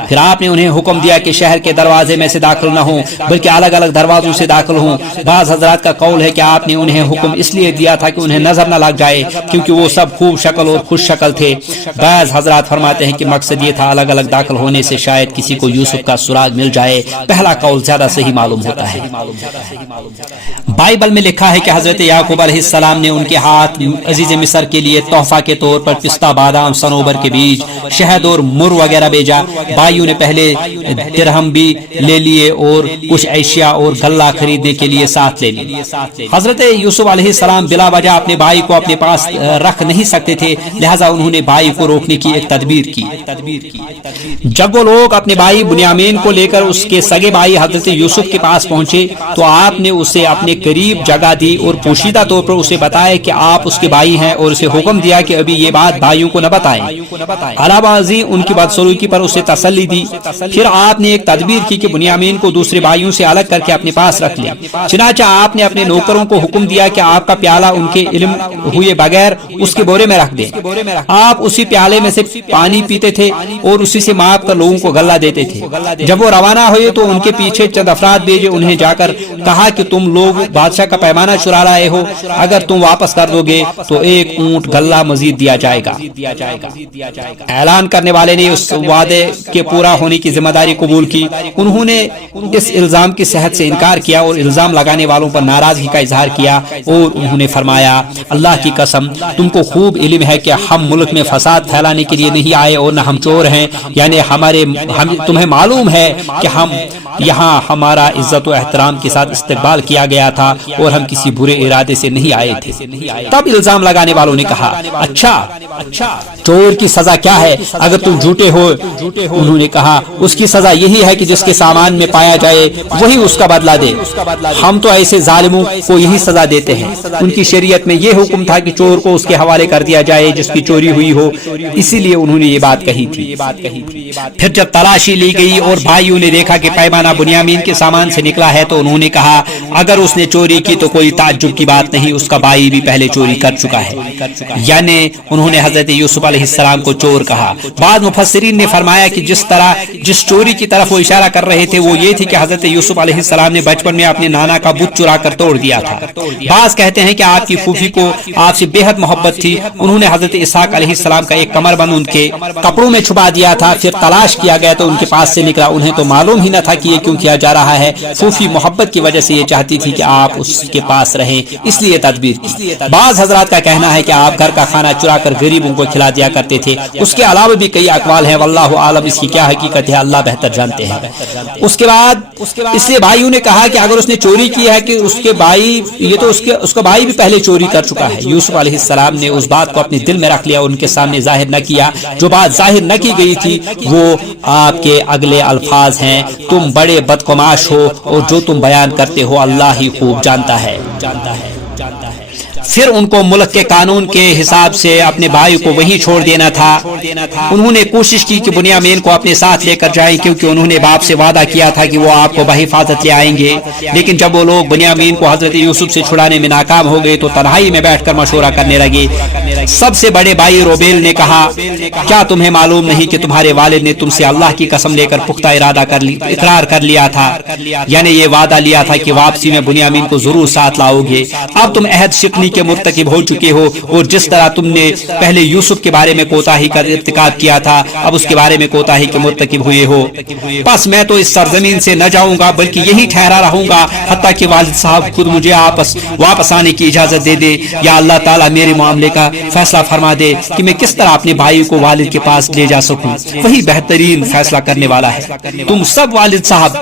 پھر آپ نے انہیں حکم دیا کہ شہر کے دروازے میں سے داخل نہ ہوں بلکہ الگ الگ دروازوں سے داخل ہوں۔ بعض حضرات کا قول ہے کہ آپ نے انہیں حکم اس لیے دیا تھا کہ انہیں نظر نہ لگ جائے کیونکہ وہ سب خوب شکل اور خوش شکل تھے۔ بعض حضرات فرماتے ہیں کہ مقصد یہ تھا الگ الگ داخل ہونے سے شاید کسی کو یوسف کا سراغ مل جائے۔ پہلا قول زیادہ صحیح معلوم ہوتا ہے۔ بائبل میں لکھا ہے کہ حضرت یعقوب علیہ السلام نے ان کے ہاتھ عزیز مصر کے لیے تحفہ کے طور پر پستہ، بادام، صنوبر کے بیج، شہد اور مر وغیرہ بھیجا۔ بھائیوں نے پہلے درہم بھی لے لیے اور کچھ اشیاء اور غلہ خریدنے کے لیے ساتھ لے لی۔ حضرت یوسف علیہ السلام بلا وجہ اپنے بھائی کو اپنے پاس رکھ نہیں سکتے تھے، لہذا انہوں نے بھائی کو روکنے کی ایک تدبیر کی۔ جب وہ لوگ اپنے بھائی بنیامین کو لے کر اس کے سگے بھائی حضرت یوسف کے پاس پہنچے تو آپ نے اسے اپنے قریب جگہ دی اور پوشیدہ طور پر اسے بتایا کہ آپ اس کے بھائی ہیں، اور اسے حکم دیا کہ ابھی یہ بات بھائیوں کو نہ بتائیں۔ علاوہ ازیں ان کی بدسلوکی پر اسے تسلی دی۔ پھر آپ نے ایک تدبیر کی کہ بنیامین کو دوسرے بھائیوں سے الگ کر کے اپنے پاس رکھ لیں۔ چنانچہ آپ نے اپنے نوکروں کو حکم دیا کہ آپ کا پیالہ ان کے علم ہوئے بغیر اس کے بورے میں رکھ دیں۔ آپ اسی پیالے میں سے پانی پیتے تھے اور اسی سے ماپ کر لوگوں کو غلہ دیتے تھے۔ جب وہ روانہ ہوئے تو ان کے پیچھے چند افراد بھیجے، انہیں جا کر کہا کہ تم لوگ بادشاہ کا پیمانہ چرا رہے ہو، اگر تم واپس کر دو گے تو ایک اونٹ غلہ مزید دیا جائے گا۔ اعلان کرنے والے نے اس وعدے کے پورا ہونے کی ذمہ داری قبول کی۔ انہوں نے اس الزام کی صحت سے انکار کیا اور الزام لگانے والوں پر ناراضگی کا اظہار کیا، اور انہوں نے فرمایا اللہ کی قسم تم کو خوب علم ہے کہ ہم ملک میں فساد پھیلانے کے لیے نہیں آئے اور نہ ہم چور ہیں، یعنی تمہیں معلوم ہے کہ ہم یہاں ہمارا عزت و احترام کے ساتھ استقبال کیا گیا تھا اور ہم کسی برے ارادے سے نہیں آئے تھے۔ تب الزام لگانے والوں نے کہا اچھا چور کی سزا کیا ہے اگر تم جھوٹے ہو؟ انہوں نے کہا اس کی سزا یہی ہے کہ جس کے سامان میں پایا جائے وہی اس کا بدلہ دے۔ ہم تو ایسے ظالموں کو یہی سزا دیتے ہیں۔ ان کی شریعت میں یہ حکم تھا کہ چور کو اس کے حوالے کر دیا جائے جس کی چوری ہوئی ہو، اسی لیے انہوں نے یہ بات کہی تھی۔ پھر جب تلاشی لی گئی اور بھائیوں نے دیکھا کہ پیمانہ بنیامین کے سامان سے نکلا ہے تو انہوں نے کہا اگر اس نے چوری کی تو کوئی تعجب کی بات نہیں، اس کا بھائی بھی پہلے چوری کر چکا ہے، یعنی انہوں نے حضرت یوسف علیہ السلام کو چور کہا۔ بعض مفسرین نے فرمایا کہ جس چوری کی طرف وہ اشارہ کر رہے تھے وہ یہ تھی کہ حضرت یوسف علیہ السلام نے بچپن میں اپنے نانا کا بت چرا کر توڑ دیا تھا۔ بعض کہتے ہیں کہ آپ کی پھوپھی کو آپ سے بے حد محبت تھی، انہوں نے حضرت اسحاق علیہ السلام کا ایک کمر بند ان کے کپڑوں میں چھپا دیا تھا، پھر تلاش کیا گیا تو ان کے پاس سے نکلا، انہیں تو معلوم ہی نہ تھا کہ یہ کیوں کیا جا رہا ہے۔ پھوپھی محبت کی وجہ سے یہ چاہتی تھی کہ آپ اس کے پاس رہیں، اس لیے تدبیر کی۔ بعض حضرات کا کہنا ہے کہ آپ گھر کا کھانا چرا کر غریبوں کو کھلا دیا کرتے تھے۔ اس کے علاوہ بھی کئی اقوال ہیں، واللہ عالم اس کی کیا حقیقت ہے اللہ بہتر جانتے ہیں۔ اس کے بعد اس لیے بھائیوں نے کہا کہ اگر اس نے چوری کی ہے کہ اس کے بھائی یہ تو اس کا بھائی بھی پہلے چوری کر چکا ہے۔ یوسف علیہ السلام نے اس بات کو اپنے دل میں رکھ لیا، ان کے سامنے ظاہر نہ کیا۔ جو بات ظاہر نہ کی گئی تھی وہ آپ کے اگلے الفاظ ہیں، تم بڑے بدقماش ہو اور جو تم بیان کرتے ہو اللہ ہی خوب جانتا ہے۔ پھر ان کو ملک کے قانون کے حساب سے اپنے بھائی کو وہیں چھوڑ دینا تھا۔ انہوں نے کوشش کی کہ بنیامین کو اپنے ساتھ لے کر جائیں، کیونکہ انہوں نے باپ سے وعدہ کیا تھا کہ وہ آپ کو بحفاظت لے آئیں گے، لیکن جب وہ لوگ بنیامین کو حضرت یوسف سے چھڑانے میں ناکام ہو گئے تو تنہائی میں بیٹھ کر مشورہ کرنے لگے۔ سب سے بڑے بھائی روبیل نے کہا، کیا تمہیں معلوم نہیں کہ تمہارے والد نے تم سے اللہ کی قسم لے کر پختہ اقرار کر لیا تھا، یعنی یہ وعدہ لیا تھا کہ واپسی میں بنیامین کو ضرور ساتھ لاؤ گے۔ اب تم عہد شکنی کے مرتکب ہو چکے ہو، اور جس طرح تم نے پہلے یوسف کے بارے میں کوتاہی کا ارتکاب کیا تھا، اب اس کے بارے میں کوتاہی کے مرتکب ہوئے ہو۔ پس میں تو اس سرزمین سے نہ جاؤں گا بلکہ یہی ٹھہرا رہوں گا حتیٰ کہ والد صاحب خود مجھے واپس آنے کی اجازت دے دے، یا اللہ تعالیٰ میرے معاملے کا فیصلہ فرما دے کہ میں کس طرح اپنے بھائی کو والد کے پاس لے جا سکوں، وہی بہترین فیصلہ کرنے والا ہے۔ تم سب والد صاحب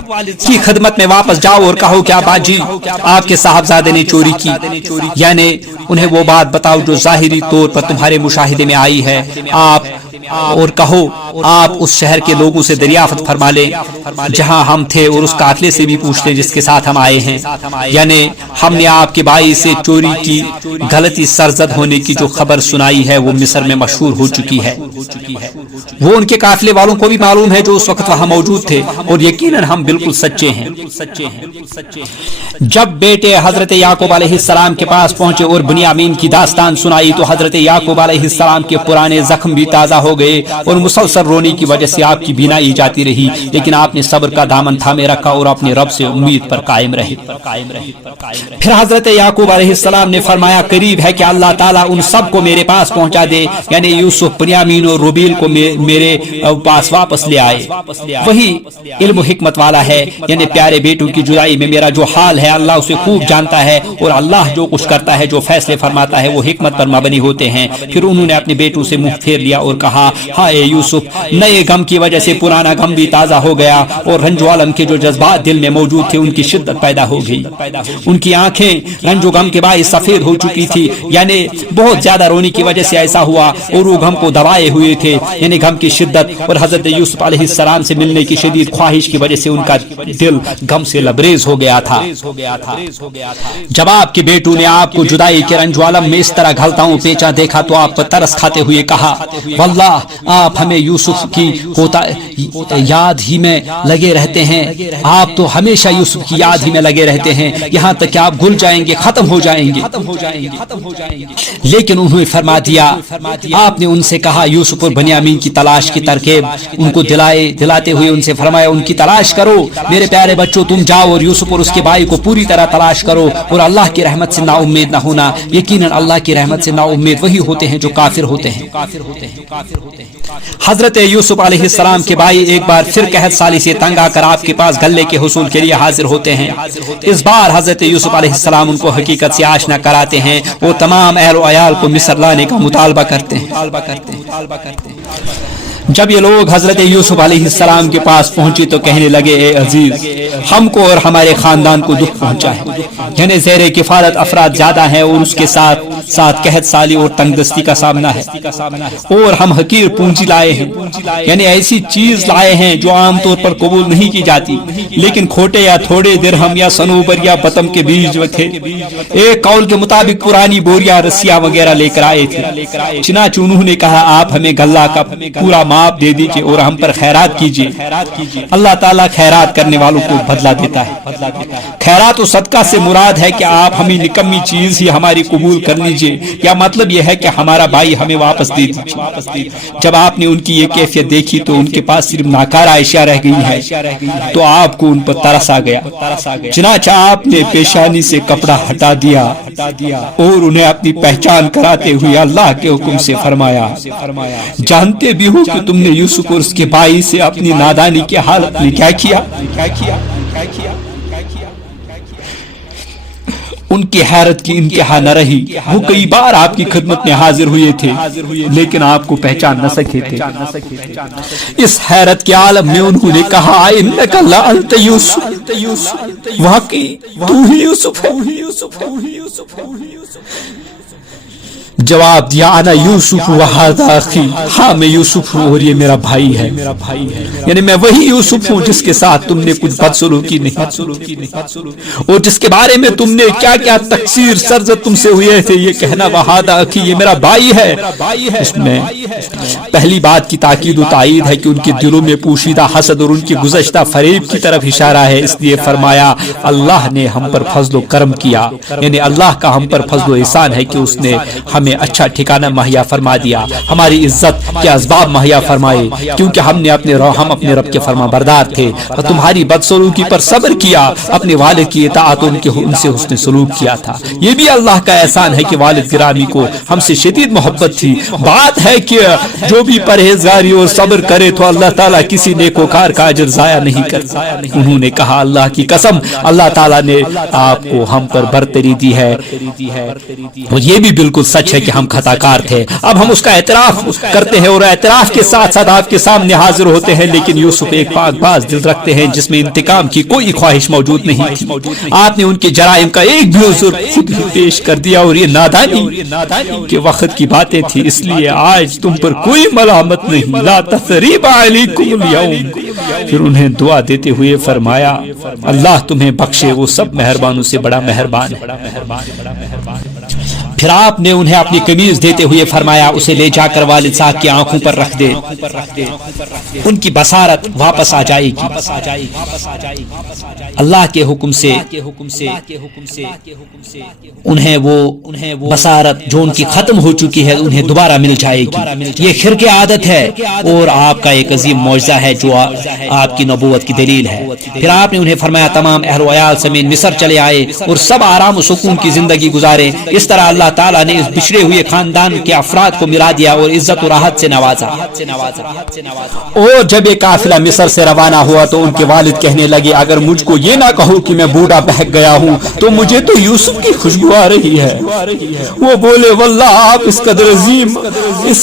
کی خدمت میں واپس جاؤ اور کہو کہ ابا جی آپ کے صاحبزادے نے چوری کی، یعنی انہیں وہ بات بتاؤ جو ظاہری طور پر تمہارے مشاہدے میں آئی ہے، اور کہو آپ اس شہر کے لوگوں سے دریافت فرما لیں جہاں ہم تھے، اور اس قافلے سے بھی پوچھ لیں جس کے ساتھ ہم آئے ہیں، یعنی ہم نے آپ کے بھائی سے چوری کی غلطی سرزد ہونے کی جو خبر سنائی ہے وہ مصر میں مشہور ہو چکی ہے۔ وہ ان کے قافلے والوں کو بھی معلوم ہے جو اس وقت وہاں موجود تھے، اور یقیناً ہم بالکل سچے ہیں۔ جب بیٹے حضرت یعقوب علیہ السلام کے پاس پہنچے اور بنیامین کی داستان سنائی تو حضرت یعقوب علیہ السلام کے پرانے زخم بھی تازہ ہو گئے، اور مسلسل رونے کی وجہ سے آپ کی بینائی جاتی رہی، لیکن آپ نے صبر کا دامن تھامے رکھا اور اپنے رب سے امید پر قائم رہے۔ پھر حضرت یعقوب علیہ السلام نے فرمایا، قریب ہے کہ اللہ تعالیٰ ان سب کو میرے پاس پہنچا دے، یعنی یوسف، بنیامین اور روبیل کو میرے پاس واپس لے آئے۔ وہی علم و حکمت والا ہے، یعنی پیارے بیٹوں کی جدائی میں میرا جو حال ہے اللہ اسے خوب جانتا ہے، اور اللہ جو کچھ کرتا ہے، جو فیصلے فرماتا ہے وہ حکمت پر مبنی ہوتے ہیں۔ پھر انہوں نے اپنے بیٹوں سے منہ پھیر لیا اور کہا، ہائے یوسف، نئے غم کی وجہ سے پرانا غم بھی تازہ ہو گیا، اور رنج و الم کے جو جذبات دل میں موجود تھے ان کی شدت پیدا ہو گئی۔ ان کی آنکھیں رنج و غم کے باعث سفید ہو چکی تھی، یعنی بہت زیادہ رونے کی وجہ سے ایسا ہوا، اور وہ غم کو دبائے ہوئے تھے، یعنی غم کی شدت، اور حضرت یوسف علیہ السلام سے ملنے کی شدید خواہش کی وجہ سے ان کا دل غم سے لبریز ہو گیا تھا۔ جب آپ کے بیٹوں نے آپ کو جدائی کے رنج و الم میں اس طرح گھلتا ہوں پیچا دیکھا تو آپ پر ترس کھاتے ہوئے کہا، واللہ آپ ہمیں یوسف کی یاد ہی میں لگے رہتے ہیں، آپ تو ہمیشہ یوسف کی یاد ہی میں لگے رہتے ہیں، یہاں تک کہ آپ گل جائیں گے، ختم ہو جائیں گے۔ لیکن انہوں نے فرما دیا، آپ نے ان سے کہا یوسف اور بنیامین کی تلاش کی ترکیب ان کو دلاتے ہوئے ان سے فرمایا، ان کی تلاش کرو میرے پیارے بچوں، تم جاؤ اور یوسف اور اس کے بھائی کو پوری طرح تلاش کرو، اور اللہ کی رحمت سے نا امید نہ ہونا، یقیناً اللہ کی رحمت سے نا امید وہی ہوتے ہیں جو کافر ہوتے ہیں۔ حضرت یوسف علیہ السلام کے بھائی ایک بار پھر قحط سالی سے تنگ آ کر آپ کے پاس غلے کے حصول کے لیے حاضر ہوتے ہیں۔ اس بار حضرت یوسف علیہ السلام ان کو حقیقت سے آشنا کراتے ہیں، وہ تمام اہل و عیال کو مصر لانے کا مطالبہ کرتے ہیں۔ جب یہ لوگ حضرت یوسف علیہ السلام کے پاس پہنچے تو کہنے لگے، اے عزیز، ہم کو اور ہمارے خاندان کو دکھ پہنچا ہے، یعنی زیر کفالت افراد زیادہ ہیں، اور اس کے ساتھ ساتھ قحط سالی اور تنگ دستی کا سامنا ہے، اور ہم حقیر پونجی لائے ہیں، یعنی ایسی چیز لائے ہیں جو عام طور پر قبول نہیں کی جاتی، لیکن کھوٹے یا تھوڑے درہم یا صنوبر یا بتم کے بیج تھے، ایک قول کے مطابق پرانی بوریاں رسیاں وغیرہ لے کر آئے تھے۔ چنانچہ انہوں نے کہا، آپ ہمیں غلہ کا پورا آپ دے دیجئے اور ہم پر خیرات کیجئے، اللہ تعالیٰ خیرات کرنے والوں کو بدلہ دیتا ہے۔ خیرات و صدقہ سے مراد ہے کہ آپ ہمیں نکمی چیز ہی ہماری قبول کر لیجئے، یا مطلب یہ ہے کہ ہمارا بھائی ہمیں واپس دے دیجئے۔ جب آپ نے ان کی یہ کیفیت دیکھی تو ان کے پاس صرف ناکارہ اشیاء رہ گئی ہے، تو آپ کو ان پر ترس آ گیا، چنانچہ آپ نے پیشانی سے کپڑا ہٹا دیا اور انہیں اپنی پہچان کراتے ہوئے اللہ کے حکم سے فرمایا، جانتے بھی ہو کہ تم نے یوسف اور اس کے بھائی سے اپنی نادانی کی حالت میں کیا کیا؟ ان کی حیرت کی انتہا نہ رہی، وہ کئی بار آپ کی خدمت میں حاضر ہوئے تھے لیکن آپ کو پہچان نہ سکے تھے۔ اس حیرت کے عالم میں انہوں نے کہا، انک لانت یوسف، واقعی تو ہی یوسف ہے۔ جواب دیا انا یوسف وہذا اخی، ہاں میں یوسف ہوں اور یہ میرا بھائی ہے، یعنی میں وہی یوسف ہوں جس کے ساتھ تم نے کچھ بدسلوکی نہیں اور جس کے بارے میں تم نے کیا کیا تقصیر سرزد تم سے ہوئے تھے، یہ کہنا وہذا اخی یہ میرا بھائی ہے۔ اس میں پہلی بات کی تاکید و تائید ہے کہ ان کے دلوں میں پوشیدہ حسد اور ان کی گزشتہ فریب کی طرف اشارہ ہے، اس لیے فرمایا اللہ نے ہم پر فضل و کرم کیا، یعنی اللہ کا ہم پر فضل و احسان ہے کہ اس نے ہمیں اچھا ٹھکانہ مہیا فرما دیا، ہماری عزت کے اسباب مہیا فرمائے، کیونکہ ہم اپنے رب کے فرما بردار تھے اور تمہاری بدسلوکی پر صبر کیا، اپنے والد کی اطاعت ان سے حسن سلوک کیا تھا۔ یہ بھی اللہ کا احسان ہے کہ والد گرامی کو ہم سے شدید محبت تھی۔ بات ہے کہ جو بھی پرہیزگاری اور صبر کرے تو اللہ تعالیٰ کسی نیکوکار کا اجر ضائع نہیں کرتا۔ انہوں نے کہا اللہ کی قسم اللہ تعالیٰ نے آپ کو ہم پر برتری دی ہے اور یہ بھی بالکل سچ ہے کہ ہم خطا کار تھے۔ اب ہم اس کا اعتراف کرتے ہیں اور اعتراف کے ساتھ ساتھ آپ کے سامنے حاضر ہوتے ہیں، لیکن یوسف ایک پاک باز دل رکھتے ہیں جس میں انتقام کی کوئی خواہش موجود نہیں تھی۔ آپ نے ان کے جرائم کا ایک بھی عذر خود ہی پیش کر دیا اور یہ نادانی کے وقت کی باتیں تھی، اس لیے آج تم پر کوئی ملامت نہیں، لا تثریب علیکم اليوم۔ پھر انہیں دعا دیتے ہوئے فرمایا اللہ تمہیں بخشے، وہ سب مہربانوں سے بڑا مہربان ہے۔ پھر آپ نے انہیں اپنی قمیض دیتے ہوئے فرمایا اسے لے جا کر والد صاحب کی آنکھوں پر رکھ دے، ان کی بصارت واپس آ جائے گی۔ اللہ کے حکم سے انہیں وہ بصارت جو ان کی ختم ہو چکی ہے انہیں دوبارہ مل جائے گی۔ یہ خرق عادت ہے اور آپ کا ایک عظیم معجزہ ہے جو آپ کی نبوت کی دلیل ہے۔ پھر آپ نے انہیں فرمایا تمام اہل و عیال سمیت مصر چلے آئے اور سب آرام و سکون کی زندگی گزارے۔ اس طرح اللہ تعالیٰ نے اس بچھڑے ہوئے خاندان کے افراد کو ملا دیا اور عزت و راحت سے نوازا۔ اور جب یہ قافلہ مصر سے روانہ ہوا تو ان کے والد کہنے لگے اگر مجھ کو یہ نہ کہو کہ میں بوڑھا بہک گیا ہوں تو مجھے تو یوسف کی خوشبو آ رہی ہے۔ وہ بولے واللہ آپ اس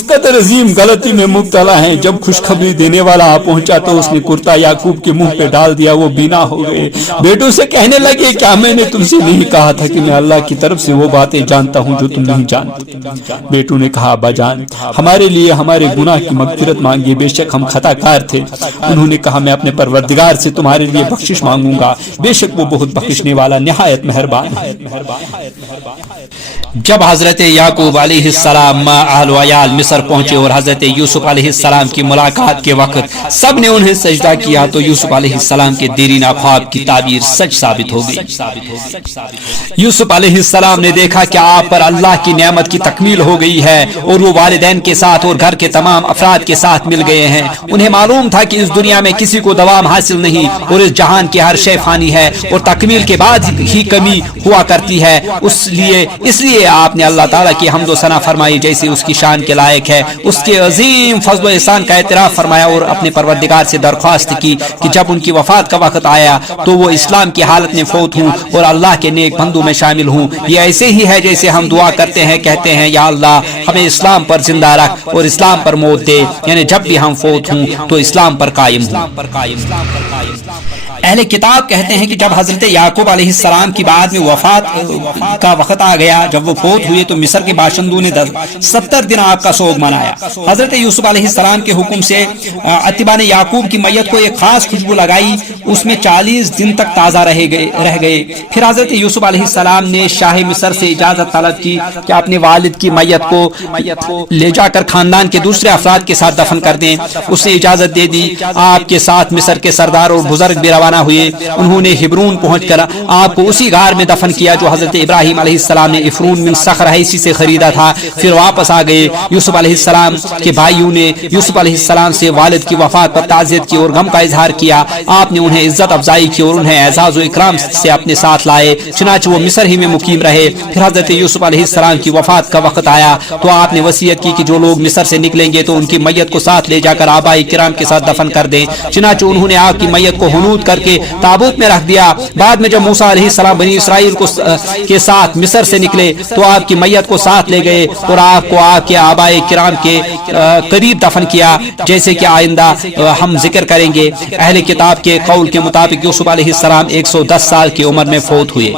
قدر عظیم غلطی میں مبتلا ہیں۔ جب خوشخبری دینے والا آ پہنچا تو اس نے کرتا یعقوب کے منہ پہ ڈال دیا، وہ بینا ہو گئے۔ بیٹوں سے کہنے لگے کیا میں نے تم سے نہیں کہا تھا کہ میں اللہ کی طرف سے وہ باتیں جانتا ہوں جو تم نہیں جانتے؟ بیٹوں نے کہا ابا جان ہمارے لیے ہمارے گناہ کی مغفرت مانگیے، بے شک ہم خطا کار تھے۔ انہوں نے کہا میں اپنے پروردگار سے تمہارے لیے بخشش مانگوں گا، بے شک وہ بہت بخشنے والا نہایت مہربان ہے۔ جب حضرت یعقوب علیہ السلام مع اہل و عیال مصر پہنچے اور حضرت یوسف علیہ السلام کی ملاقات کے وقت سب نے انہیں سجدہ کیا تو یوسف علیہ السلام کے دیرینہ خواب کی تعبیر سچ ثابت ہو گئی۔ یوسف علیہ السلام نے دیکھا کہ آپ پر اللہ کی نعمت کی تکمیل ہو گئی ہے اور وہ والدین کے ساتھ اور گھر کے تمام افراد کے ساتھ مل گئے ہیں۔ انہیں معلوم تھا کہ اس دنیا میں کسی کو دوام حاصل نہیں اور اس جہان کی ہر شے فانی ہے اور تکمیل کے بعد ہی کمی ہوا کرتی ہے، اس لیے آپ نے اللہ تعالیٰ کی حمد و ثنا فرمائی جیسے اس کی شان کے لائق ہے، اس کے عظیم فضل و احسان کا اعتراف فرمایا اور اپنے پروردگار سے درخواست کی کہ جب ان کی وفات کا وقت آیا تو وہ اسلام کی حالت میں فوت ہوں اور اللہ کے نیک بندوں میں شامل ہوں۔ یہ ایسے ہی ہے جیسے ہم دعا کرتے ہیں، کہتے ہیں یا اللہ ہمیں اسلام پر زندہ رکھ اور اسلام پر موت دے، یعنی جب بھی ہم فوت ہوں تو اسلام پر قائم ہوں۔ اہل کتاب کہتے ہیں کہ جب حضرت یعقوب علیہ السلام کی بعد میں وفات کا وقت آ گیا، جب وہ فوت ہوئے تو مصر کے باشندوں نے 70 دن آپ کا سوگ منایا۔ حضرت یوسف علیہ السلام کے حکم سے اتباع نے یعقوب کی میت کو ایک خاص خوشبو لگائی، اس میں 40 دن تک تازہ رہ گئے۔ پھر حضرت یوسف علیہ السلام نے شاہ مصر سے اجازت طلب کی کہ اپنے والد کی میت کو لے جا کر خاندان کے دوسرے افراد کے ساتھ دفن کر دیں۔ اس نے اجازت دے دی۔ آپ کے ساتھ مصر کے سردار اور بزرگ بھی روانہ ہوئے۔ انہوں نے ہبرون پہنچ کر آپ کو اسی غار میں دفن کیا جو حضرت ابراہیم علیہ السلام نے افرون من صخر حیثی سے خریدا تھا۔ پھر واپس آ گئے۔ یوسف علیہ السلام کے بھائیوں نے یوسف علیہ السلام سے والد کی وفات پر تعزیت کی اور غم کا اظہار کیا۔ آپ نے انہیں عزت افزائی کی اور انہیں اعزاز و اکرام سے اپنے ساتھ لائے، چنانچہ وہ مصر ہی میں مقیم رہے۔ پھر حضرت یوسف علیہ السلام کی وفات کا وقت آیا تو آپ نے وصیت کی کہ جو لوگ مصر سے نکلیں گے تو ان کی میت کو ساتھ لے جا کر آبائی کرام کے ساتھ دفن کر دیں۔ چنانچہ انہوں نے آپ کی میت کو حنوط کر کے تابوت میں رکھ دیا۔ بعد میں جب موسیٰ علیہ السلام بنی اسرائیل کے ساتھ مصر سے نکلے تو آپ کی میت کو ساتھ لے گئے اور آپ کو آپ کے آبائی کرام کے قریب دفن کیا، جیسے کہ آئندہ ہم ذکر کریں گے۔ اہل کتاب کے قول کے مطابق یوسف علیہ السلام 110 سال کی عمر میں فوت ہوئے۔